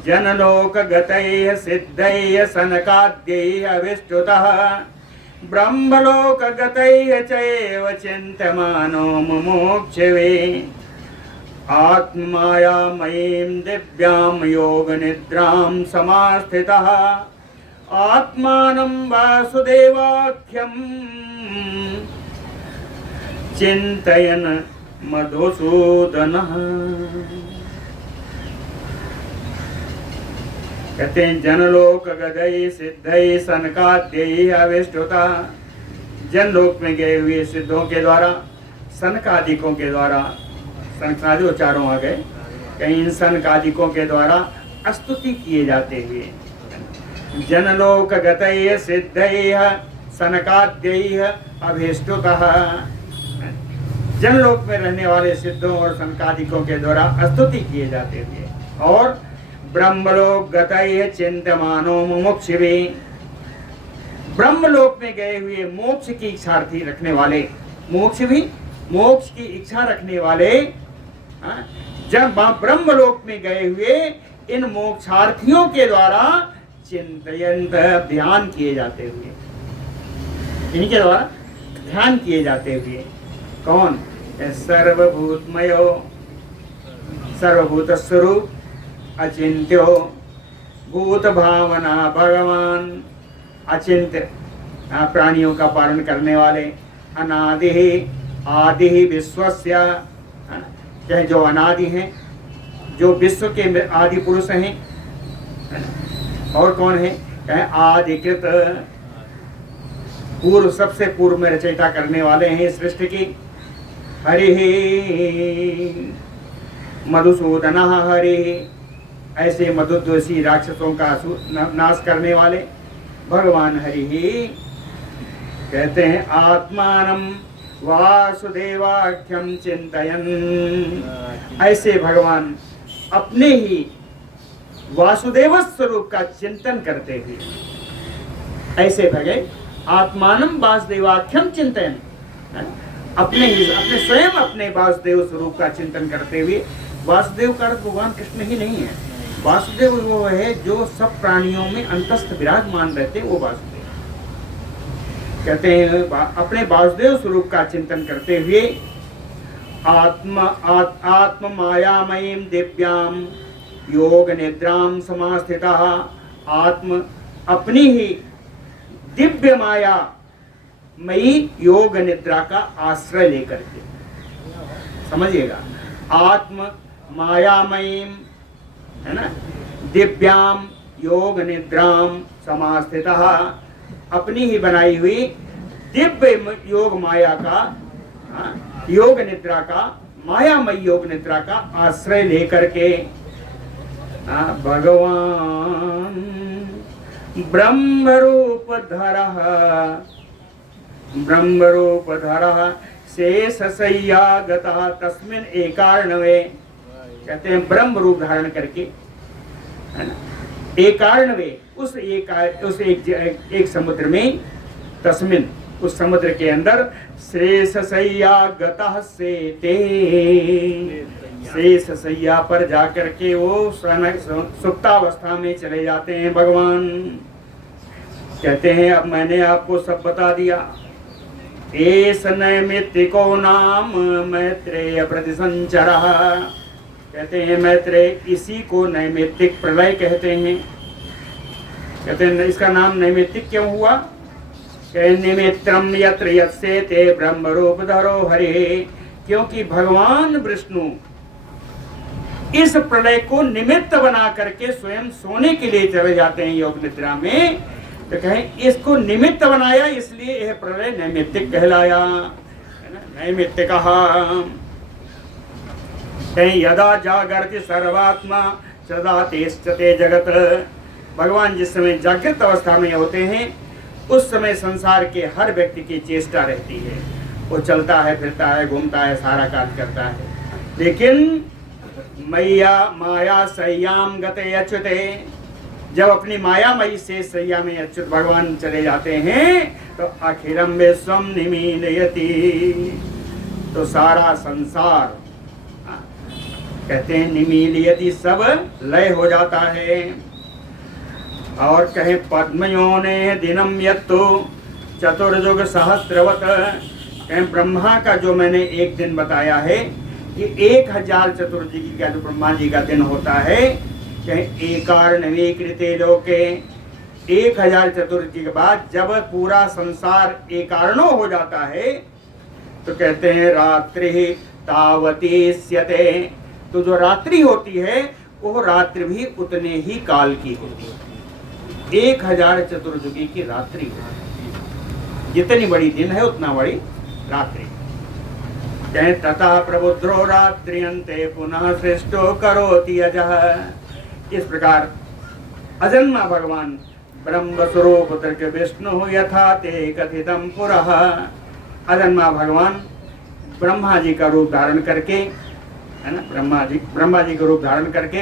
जनलोक गतैः सिद्धैः सनकाद्यैः अविष्टुतः, ब्रह्मलोक गतैः चैव चिन्त्यमानो मुमुक्षवे, आत्मायामयीं दिव्यां योगनिद्रां समास्थितः, आत्मानं वासुदेवाख्यं चिन्तयन् मधुसूदनः। कहते हैं जनलोक गदई सिद्धई सनकाद्यैः अविष्टुता, जनलोक में गए हुए सिद्धों के द्वारा, सनकादिकों के द्वारा, सनकादि उच्चारों आ गए, कहीं इन सनकादिकों के द्वारा स्तुति किए जाते हुए, जनलोक गतैः सिद्धैः सनकाद्यैः अभिष्टुतः, जनलोक में रहने वाले सिद्धों और सनकादिकों के द्वारा स्तुति किए जाते हुए, और ब्रह्मलोक गतैः चिन्त्यमानो मुमुक्षुवे, ब्रह्मलोक में गए हुए मोक्ष की इच्छार्थी रखने वाले, मोक्ष की इच्छा रखने वाले, जब ब्रह्मलोक में गए हुए इन मोक्षार्थियों के द्वारा चिंतयंत, ध्यान किए जाते हुए, इनके द्वारा ध्यान किए जाते हुए, कौन? सर्वभूतमयो, सर्वभूत स्वरूप, अचिंत्यो, भूत भावना भगवान, अचिंत्य, प्राणियों का पालन करने वाले, अनादि आदि विश्वस्य, चाहे जो अनादि हैं, जो विश्व के आदि पुरुष हैं, और कौन है? कहें आदिकृत, पूर्व, सबसे पूर्व में रचयिता करने वाले हैं सृष्टि की। हरि मधुसूदन हरि, ऐसे मधुद्वेषी राक्षसों का नाश करने वाले भगवान हरि ही। कहते हैं आत्मानं वासुदेवाख्यम चिंतयन्, ऐसे भगवान अपने ही वासुदेव स्वरूप का चिंतन करते हुए, ऐसे भगे आत्मानं वासुदेवाख्यम चिंतयन्, अपने स्वयं अपने वासुदेव स्वरूप का चिंतन करते हुए। वासुदेव का अर्थ भगवान कृष्ण ही नहीं है, वासुदेव वो है जो सब प्राणियों में अंतस्थ विराजमान रहते, वो वासुदेव। कहते हैं अपने वासुदेव स्वरूप का चिंतन करते हुए, आत्म मायामयीं दिव्यां योग निद्रां समास्थितः, आत्म अपनी ही दिव्य माया मई योग निद्रा का आश्रय लेकर के, समझिएगा, आत्म मायामयीं, है ना, दिव्यां योग निद्रां समास्थितः, अपनी ही बनाई हुई दिव्य योग माया का, योग निद्रा का, मायामय योग निद्रा का आश्रय लेकर के भगवान ब्रह्मरूप धरः शेषशय्या गतः तस्मिन् एकार्णवे, कहते हैं ब्रह्म रूप धारण करके, है ना, एकार्णवे, उस एक समुद्र में, तस्मिन् उस समुद्र के अंदर, शेषशय्या गतः सेते, शेषशय्या पर जाकर के वो सुप्तावस्था में चले जाते हैं भगवान। कहते हैं अब मैंने आपको सब बता दिया। एस नैमित्तिको नाम मैत्रेय प्रतिसंचरः, कहते हैं मैत्रेय इसी को नैमित्तिक प्रलय कहते हैं। कहते हैं इसका नाम नैमित्तिक क्यों हुआ? निमित्रम यत्र यत्सेते ब्रह्म रूप धरो हरे, क्योंकि भगवान विष्णु इस प्रलय को निमित्त बना करके स्वयं सोने के लिए चले जाते हैं योग निद्रा में, तो कहें इसको निमित्त बनाया, इसलिए यह प्रलय नैमित्तिक कहलाया, है ना, नैमित्तिक कहा। कहीं यदा जागृति सर्वात्मा सदा तेष्ठते जगत, भगवान जिस समय जागृत अवस्था में होते हैं उस समय संसार के हर व्यक्ति की चेष्टा रहती है, वो चलता है, फिरता है, घूमता है, सारा कार्य करता है। लेकिन मैया माया सय्याम गते अच्युते, जब अपनी मायामयी से सैया में अच्युत भगवान चले जाते हैं तो अखिलम विश्वम निमीलयति, तो सारा संसार, कहते हैं निमीलयति, सब लय हो जाता है। और कहे पद्मयोने दिनम यत्तु चतुर्युग सहस्रवत, कहें ब्रह्मा का जो मैंने एक दिन बताया है कि 1000 चतुर्युगी का जो ब्रह्मा जी का दिन होता है, कहें एकार्णवे कृते लोके, 1000 चतुर्युगी के बाद जब पूरा संसार एकार्णो हो जाता है तो कहते हैं रात्रि तावती स्यते, तो जो रात्रि होती है वो रात्रि भी उतने ही काल की होती है। 1000 चतुर्युगी की रात्रि होती है, जितनी बड़ी दिन है उतना बड़ी रात्रि। कहें तथा प्रबुद्धो रात्रियन्ते पुनः सृष्टो करोति अजः, इस प्रकार अजन्मा भगवान ब्रह्म स्वरूप तर्क विष्णु यथा ते कथितम पुरः, अजन्मा भगवान ब्रह्मा जी का रूप धारण करके, है ना, ब्रह्मा जी का रूप धारण करके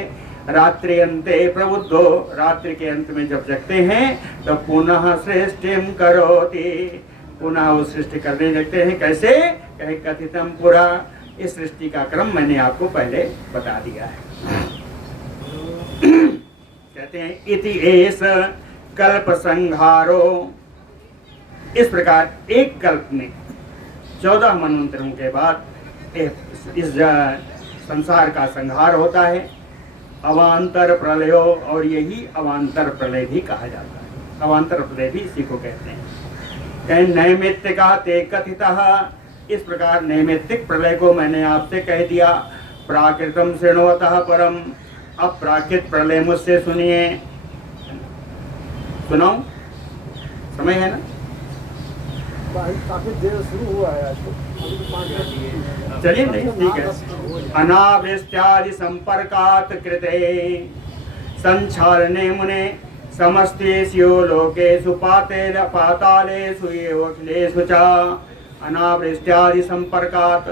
रात्रि अंते प्रबुद्धो, रात्रि के अंत में जब जगते हैं तो पुनः सृष्टिम करोति, पुनः वो सृष्टि करने लगते हैं। कैसे? कहे कथितम पुरा, इस सृष्टि का क्रम मैंने आपको पहले बता दिया है। कहते हैं इति एष कल्प संहारो, इस प्रकार एक कल्प में 14 मनवंतरों के बाद इस संसार का संहार होता है। अवांतर प्रलयो, और यही अवांतर प्रलय भी कहा जाता है, अवांतर प्रलय भी इसी को कहते हैं। नैमित्तिका ते कथितः, इस प्रकार नैमित्तिक प्रलय को मैंने आपसे कह दिया। प्राकृतम शृण्वतः परम, अब प्राकृत प्रलय मुझसे सुनिए। सुनाओ, समय है ना? काफी देर शुरू हुआ है आज तो, चलिए नहीं, ठीक है। अनावृष्ट्यादि संपर्कात् कृते संचालने मुने समस्तेषु लोकेषु पातालेषु एव अखिलेषु च, अनावृष्ट्यादि संपर्कात्,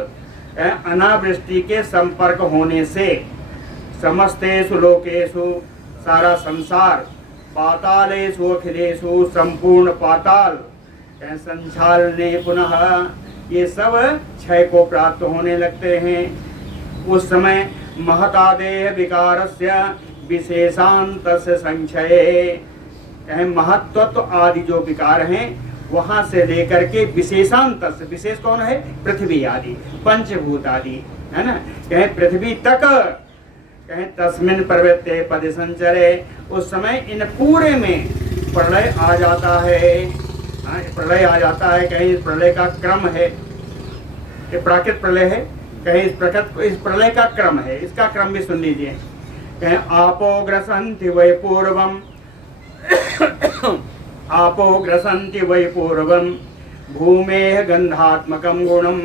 अनावृष्टि के संपर्क होने से, समस्तेषु लोकेषु, सारा संसार, पातालेषु अखिलेषु, संपूर्ण पाताल, संचालने पुनः, ये सब क्षय को प्राप्त होने लगते हैं। उस समय महतादेह विकारस्य विशेषांतस्य संक्षये, महत्त्व आदि जो विकार हैं वहां से लेकर के विशेषांत, विशेष कौन है? पृथ्वी आदि, पंचभूत आदि, है ना, कहें पृथ्वी तक, कहें तस्मिन् प्रवृत्ते पद संचरे, उस समय इन पूरे में प्रलय आ जाता है। प्रलय आ जाता है, कहीं इस प्रलय का क्रम है, ये प्राकृत प्रलय है, कहीं इस प्रलय का क्रम है, इसका क्रम भी सुन लीजिए। कहें आपो ग्रसन्ति वै पूर्वम, आपो ग्रसन्ति वै पूर्वम भूमेः गंधात्मकं गुणम,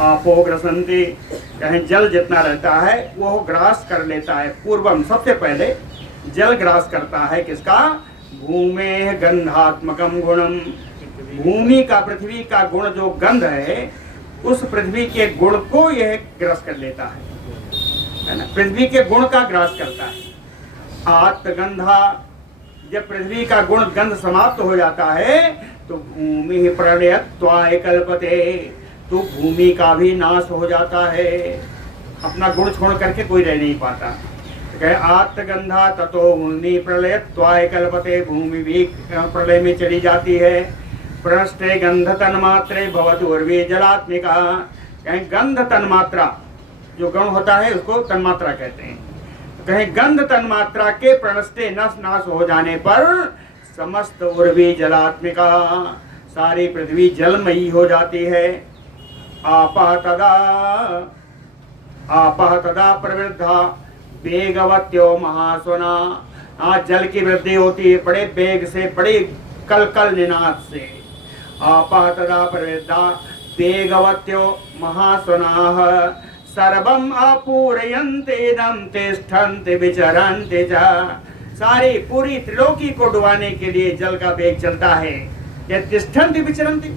आपो ग्रसन्ति, कहें जल जितना रहता है वो ग्रास कर लेता है, पूर्वम सबसे पहले जल ग्रास करता है, किसका? भूमेः गंधात्मकं गुणम, भूमि का, पृथ्वी का गुण जो गंध है, उस पृथ्वी के गुण को यह ग्रास कर लेता है ना, पृथ्वी के गुण का ग्रास करता है। आत्मगंधा, जब पृथ्वी का गुण गंध समाप्त हो जाता है तो भूमि प्रलयत्वाय कल्पते, तो भूमि का भी नाश हो जाता है। अपना गुण छोड़ करके कोई रह नहीं पाता। कहे आत्मगंधा ततो भूमि प्रलयत्वाय कल्पते, भूमि भी प्रलय में चली जाती है। प्रष्टे गंध तन्मात्रे भवतु उर्वी जलात्मिका, कहें गंध तन्मात्रा जो गुण होता है उसको तन्मात्रा कहते हैं। कहें गंध तन्मात्रा के प्रणष्टे नाश हो जाने पर समस्त उर्वी जलात्मिका, सारी पृथ्वी जलमयी हो जाती है। आपः तदा प्रवृद्धा वेगवत्यो महासुना, आज जल की वृद्धि होती है बड़े वेग से, बड़े कल निनाद से। आपः तदा प्रवृद्धा वेगवत्यो महासुनाः सर्वम आपूरयन्तेदं तिष्ठन्ति विचरन्ति च, सारी पूरी त्रिलोकी को डुबाने के लिए जल का वेग चलता है। यह तिष्ठन्ति विचरन्ति,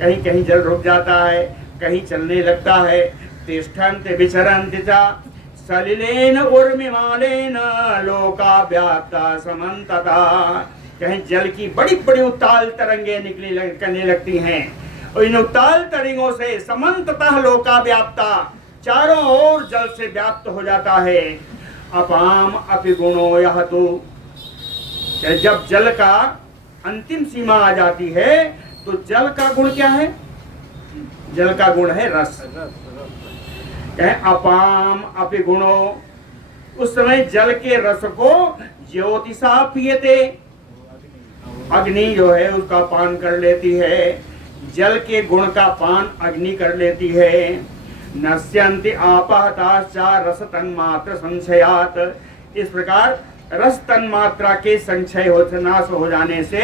कहीं कहीं जल रुक जाता है, कहीं चलने लगता है। तिष्ठन्ति विचरन्ति च सलिलेन उर्मिमालेन लोका व्याप्ता समन्तता, कहीं जल की बड़ी बड़ी उताल तरंगे करने लगती हैं, और इन उताल तरंगों से समन्ततः लोका व्याप्ता, चारों ओर जल से व्याप्त हो जाता है। अपाम अपि गुणो यह तो, जब जल का अंतिम सीमा आ जाती है तो जल का गुण क्या है? जल का गुण है रस। अपाम अपि गुणो, उस समय जल के रस को ज्योतिषा पीयते, अग्नि जो है उसका पान कर लेती है। जल के गुण का पान अग्नि कर लेती है। नश्यन्ति आपहताश्चा रस तन्मात्र संशयात, इस प्रकार रस तन्मात्रा के संशय हो, नाश हो जाने से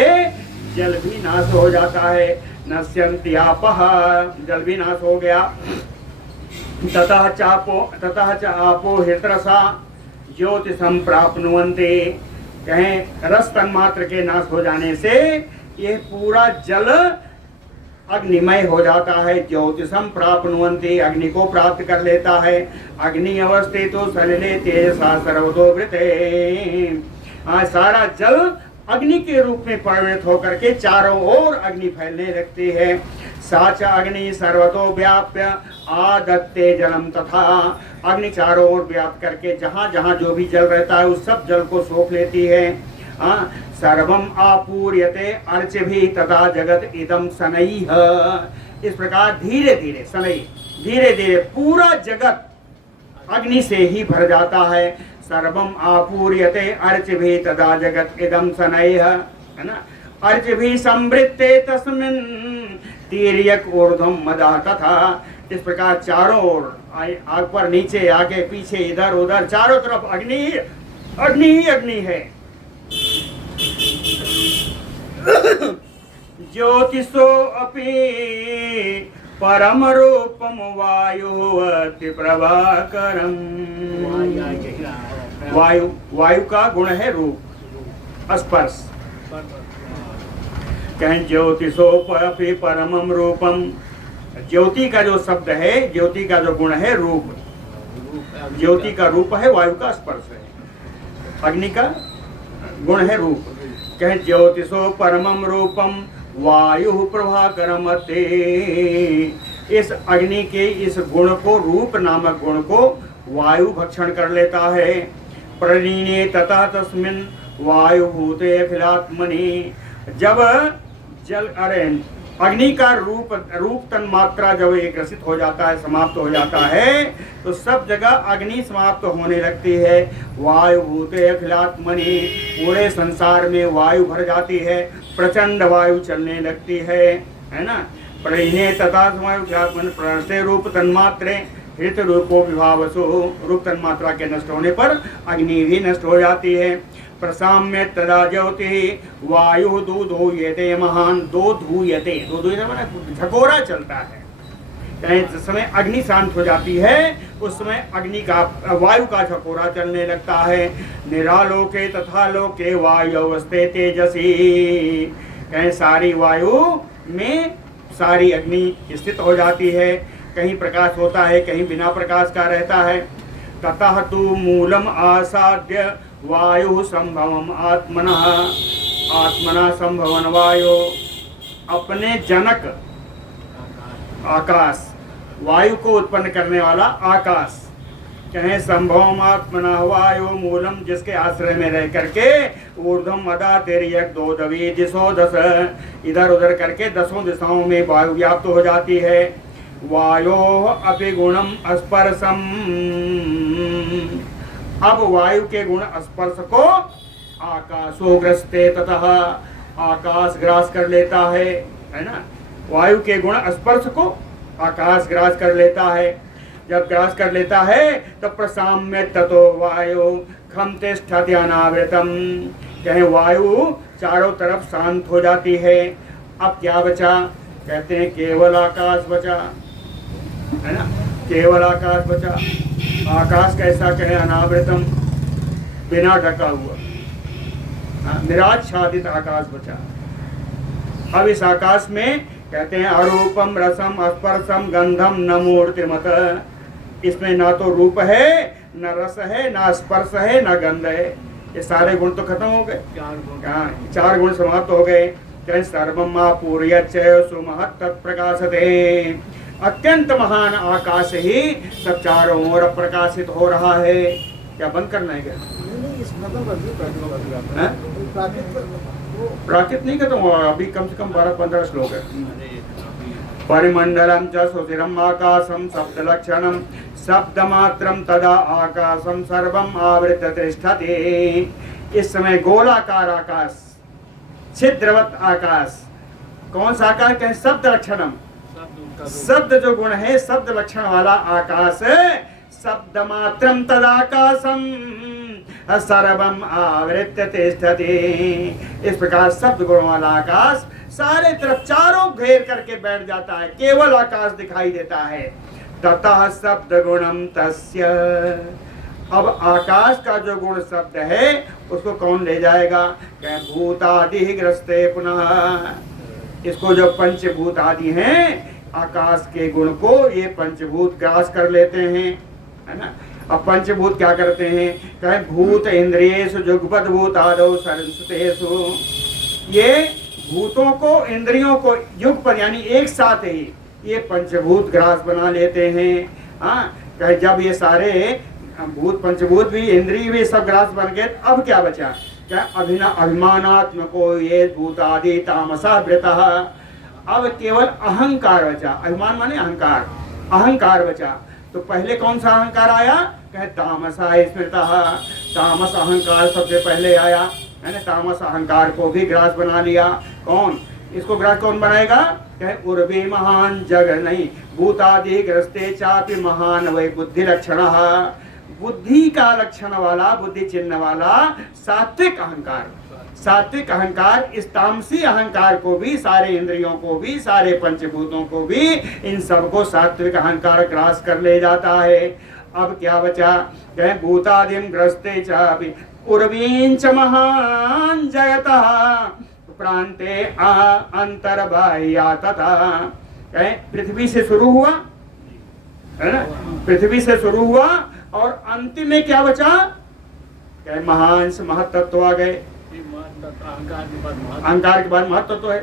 जल भी नाश हो जाता है। नश्यन्ति आपः, जल भी नाश हो गया। ततः च आपो हितरसा ज्योतिषं प्राप्नुवन्ति, कहें रस तन्मात्र के नाश हो जाने से यह पूरा जल अग्निमय हो जाता है। ज्योतिषम प्राप्नुवन्ति, अग्नि को प्राप्त कर लेता है। अग्नि अवस्थितो सलिले तेजसा सर्वतो वृते, सारा जल अग्नि के रूप में परिणत होकर के चारों ओर अग्नि फैलने लगती है। साच अग्नि सर्वतो व्याप्य आदत्ते जलम, तथा अग्नि चारों ओर व्याप्त करके जहाँ जहाँ जो भी जल रहता है उस सब जल को सोख लेती है। सर्वम आपूर्यते अर्च भी तथा जगत इदम शनैः, इस प्रकार धीरे धीरे शनैः, धीरे धीरे पूरा जगत अग्नि से ही भर जाता है। सर्वम आपूर्यते अर्च भी तथा जगत इदम शनैः, है ना। अर्च भी समृद्धे तस्मिन् तिर्यक ऊर्ध्वं मदः तथा, इस प्रकार चारों ओर आग पर नीचे आगे पीछे इधर उधर चारों तरफ अग्नि अग्नि ही अग्नि है। ज्योतिषो अपि परम रूपम वायुवति प्रभाकरम, वायु का गुण है रूप, स्पर्श। कहें ज्योतिषो अपि परमम रूपम, ज्योति का जो शब्द है, ज्योति का जो गुण है रूप, ज्योति का रूप है, वायु का स्पर्श है, अग्नि का गुण है रूप। कहें ज्योतिषो परमम रूपम वायु प्रभाकरम ते, इस अग्नि के इस गुण को, रूप नामक गुण को वायु भक्षण कर लेता है। प्रणीने तथा तस्मिन् वायुभूते अखिलात्मनि, जब जल अग्नि का रूप तन्मात्रा जब एक ग्रसित हो जाता है, समाप्त हो जाता है, तो सब जगह अग्नि समाप्त होने लगती है। वायु भूते अखिलात्मनि, पूरे संसार में वायु भर जाती है, प्रचंड वायु चलने लगती है ना। प्रणीने तथा वायु प्रणष्टे रूप तन्मात्रे हृत रूपो विभावसु, रूप तन्मात्रा के नष्ट होने पर अग्नि भी नष्ट हो जाती है। प्रसाम्य तदा ज्योति वायु दूधूयते महान, दो धूयते माने झकोरा चलता है। जिस समय अग्नि शांत हो जाती है उस समय अग्नि का, वायु का झकोरा चलने लगता है। निरालोके तथा लोके वायु अवस्थे तेजसी, कहें सारी वायु में सारी अग्नि स्थित हो जाती है। कहीं प्रकाश होता है, कहीं बिना प्रकाश का रहता है। ततः तु मूलम आसाद्य वायु संभवम आत्मना संभवन वायु। अपने जनक आकाश, वायु को उत्पन्न करने वाला आकाश, कहें संभवम आत्मना वायु मूलम, जिसके आश्रय में रह करके ऊर्ध्वम अदा तेरियक दो दवी दिशो दस, इधर उधर करके दसों दिशाओं में वायु व्याप्त हो जाती है। वायो अपि गुणम स्पर्शम, अब वायु के गुण स्पर्श को आकाशो ग्रस्ते, ततः आकाश ग्रास कर लेता है ना। वायु के गुण स्पर्श को आकाश ग्रास कर लेता है। जब ग्रास कर लेता है तो प्रसाम्य ततो वायु खम तिष्ठति अनावृतम, कहें वायु चारों तरफ शांत हो जाती है। अब क्या बचा? कहते हैं केवल आकाश बचा, है ना, केवल आकाश बचा। आकाश कैसा कहे? अनावृतम, बिना ढका हुआ, निराच्छादित आकाश बचा। अब इस आकाश में कहते हैं अरूपम रसम स्पर्शम गंधम न मूर्तिमत, इसमें ना तो रूप है, न रस है, ना स्पर्श है, न गंध है। ये सारे गुण तो खत्म हो गए, चार गुण समाप्त हो गए। कहें सर्वम आपूर्यच्च सुमहत् तत्प्रकाशते, अत्यंत महान आकाश ही सब चारों ओर प्रकाशित हो रहा है। क्या बंद करना है क्या? प्राकृत नहीं खत्म हुआ, अभी कम से कम 12-15 श्लोक है। परिमंडलम च सुधिरम आकाशम शब्द लक्षणम शब्द मात्रम तदा आकाशम सर्वम आवृत तिष्ठति। इस समय गोलाकार आकाश, छिद्रवत आकाश, कौन सा आकाश? कहें शब्द लक्षणम, शब्द जो गुण है, शब्द लक्षण वाला आकाश, शब्द मात्रम तदाकाशम सर्वम आवृत्य तिष्ठति। इस प्रकार शब्द गुण वाला आकाश सारे तरफ चारों घेर करके बैठ जाता है, केवल आकाश दिखाई देता है। ततः शब्द गुणम तस्य, अब आकाश का जो गुण शब्द है उसको कौन ले जाएगा? क्या भूतादि ग्रस्ते पुनः, इसको जो पंचभूत आदि हैं आकाश के गुण को ये पंचभूत ग्रास कर लेते हैं, है ना। अब पंचभूत क्या करते हैं? कहें भूत इंद्रियेषु जुगपद भूतादौ सरंसुतेषु, ये भूतों को, इंद्रियों को युगपद यानी एक साथ ही ये पंचभूत ग्रास बना लेते हैं। हाँ, कहे जब ये सारे भूत, पंचभूत भी, इंद्रिय भी सब ग्रास बन गए, अब क्या बचा? क्या अभिमानात्मको ये भूतादि तामसा वृतः, अब केवल अहंकार बचा। अभिमान माने अहंकार, अहंकार बचा। तो पहले कौन सा अहंकार आया? कहे तामसा स्मृतः, तामस अहंकार सबसे पहले आया, है ना। तामस अहंकार को भी ग्रास बना लिया। कौन? इसको ग्रास कौन बनाएगा? कहे उर्वी महान जग नहीं भूतादि ग्रस्ते चापि महान वै बुद्धि लक्षण, बुद्धि का लक्षण वाला, बुद्धि चिन्ह वाला सात्विक अहंकार, सात्विक अहंकार इस तामसी अहंकार को भी, सारे इंद्रियों को भी, सारे पंचभूतों को भी, इन सबको सात्विक अहंकार ग्रास कर ले जाता है। अब क्या बचा? कहे भूतादिम ग्रस्ते चापि उर्वींच महान जयतः प्रांते अंतर्बाह्या तथा, कहे पृथ्वी से शुरू हुआ, है ना, पृथ्वी से शुरू हुआ और अंतिम में क्या बचा? कहे महान से महत्तत्व आ गए। अहंकार के बाद महत्तत्व है,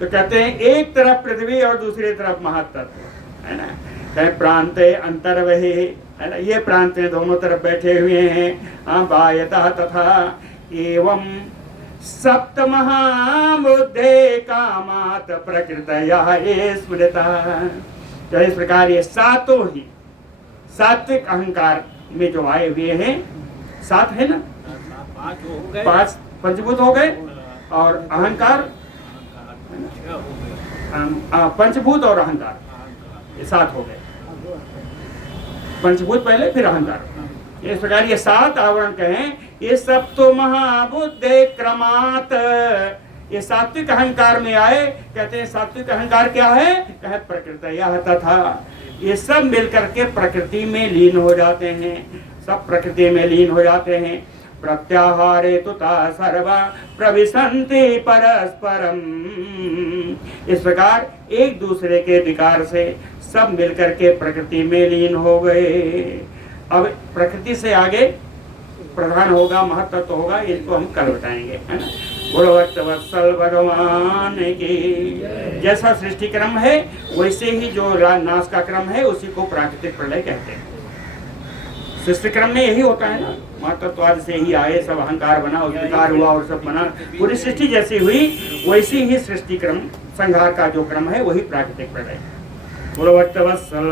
तो कहते हैं एक तरफ पृथ्वी और दूसरी तरफ महत्तत्व, है ना। कहे प्रांते अंतर्वही, है ना, ये प्रांत में दोनों तरफ बैठे हुए हैं। बायतः तथा एवं सप्त महाबुद्धे कामात प्रकृतया स्मृता, तो इस प्रकार ये सातों ही सात्विक अहंकार में जो आए हुए हैं, सात है ना, पांच पंचभूत हो गए और अहंकार, पंचभूत और अहंकार, ये सात हो गए। पंचभूत पहले, फिर अहंकार। इस प्रकार ये सात आवरण कहें, ये सब तो महाबुद्धे क्रमात, ये सात्विक अहंकार में आए। कहते हैं सात्विक अहंकार क्या है? कहे प्रकृतया तथा, ये सब मिलकर के प्रकृति में लीन हो जाते हैं, सब प्रकृति में लीन हो जाते हैं। प्रत्याहारे तुता सर्वा प्रविशन्ति परस्परम। इस प्रकार एक दूसरे के विकार से सब मिलकर के प्रकृति में लीन हो गए। अब प्रकृति से आगे प्रधान होगा, महत्त्व होगा, इनको हम कल बताएंगे, है ना। बोलो वत्सल भगवान की। जैसा सृष्टि क्रम है वैसे ही जो नाश का क्रम है उसी को प्राकृतिक प्रलय कहते हैं। सृष्टि क्रम में यही होता है ना, महत्त्ववाद से ही आए, सब अहंकार बना, विकार हुआ और सब बना। पूरी सृष्टि जैसी हुई वैसी ही सृष्टि क्रम, संहार का जो क्रम है वही प्राकृतिक प्रलय। बोलो वत्सल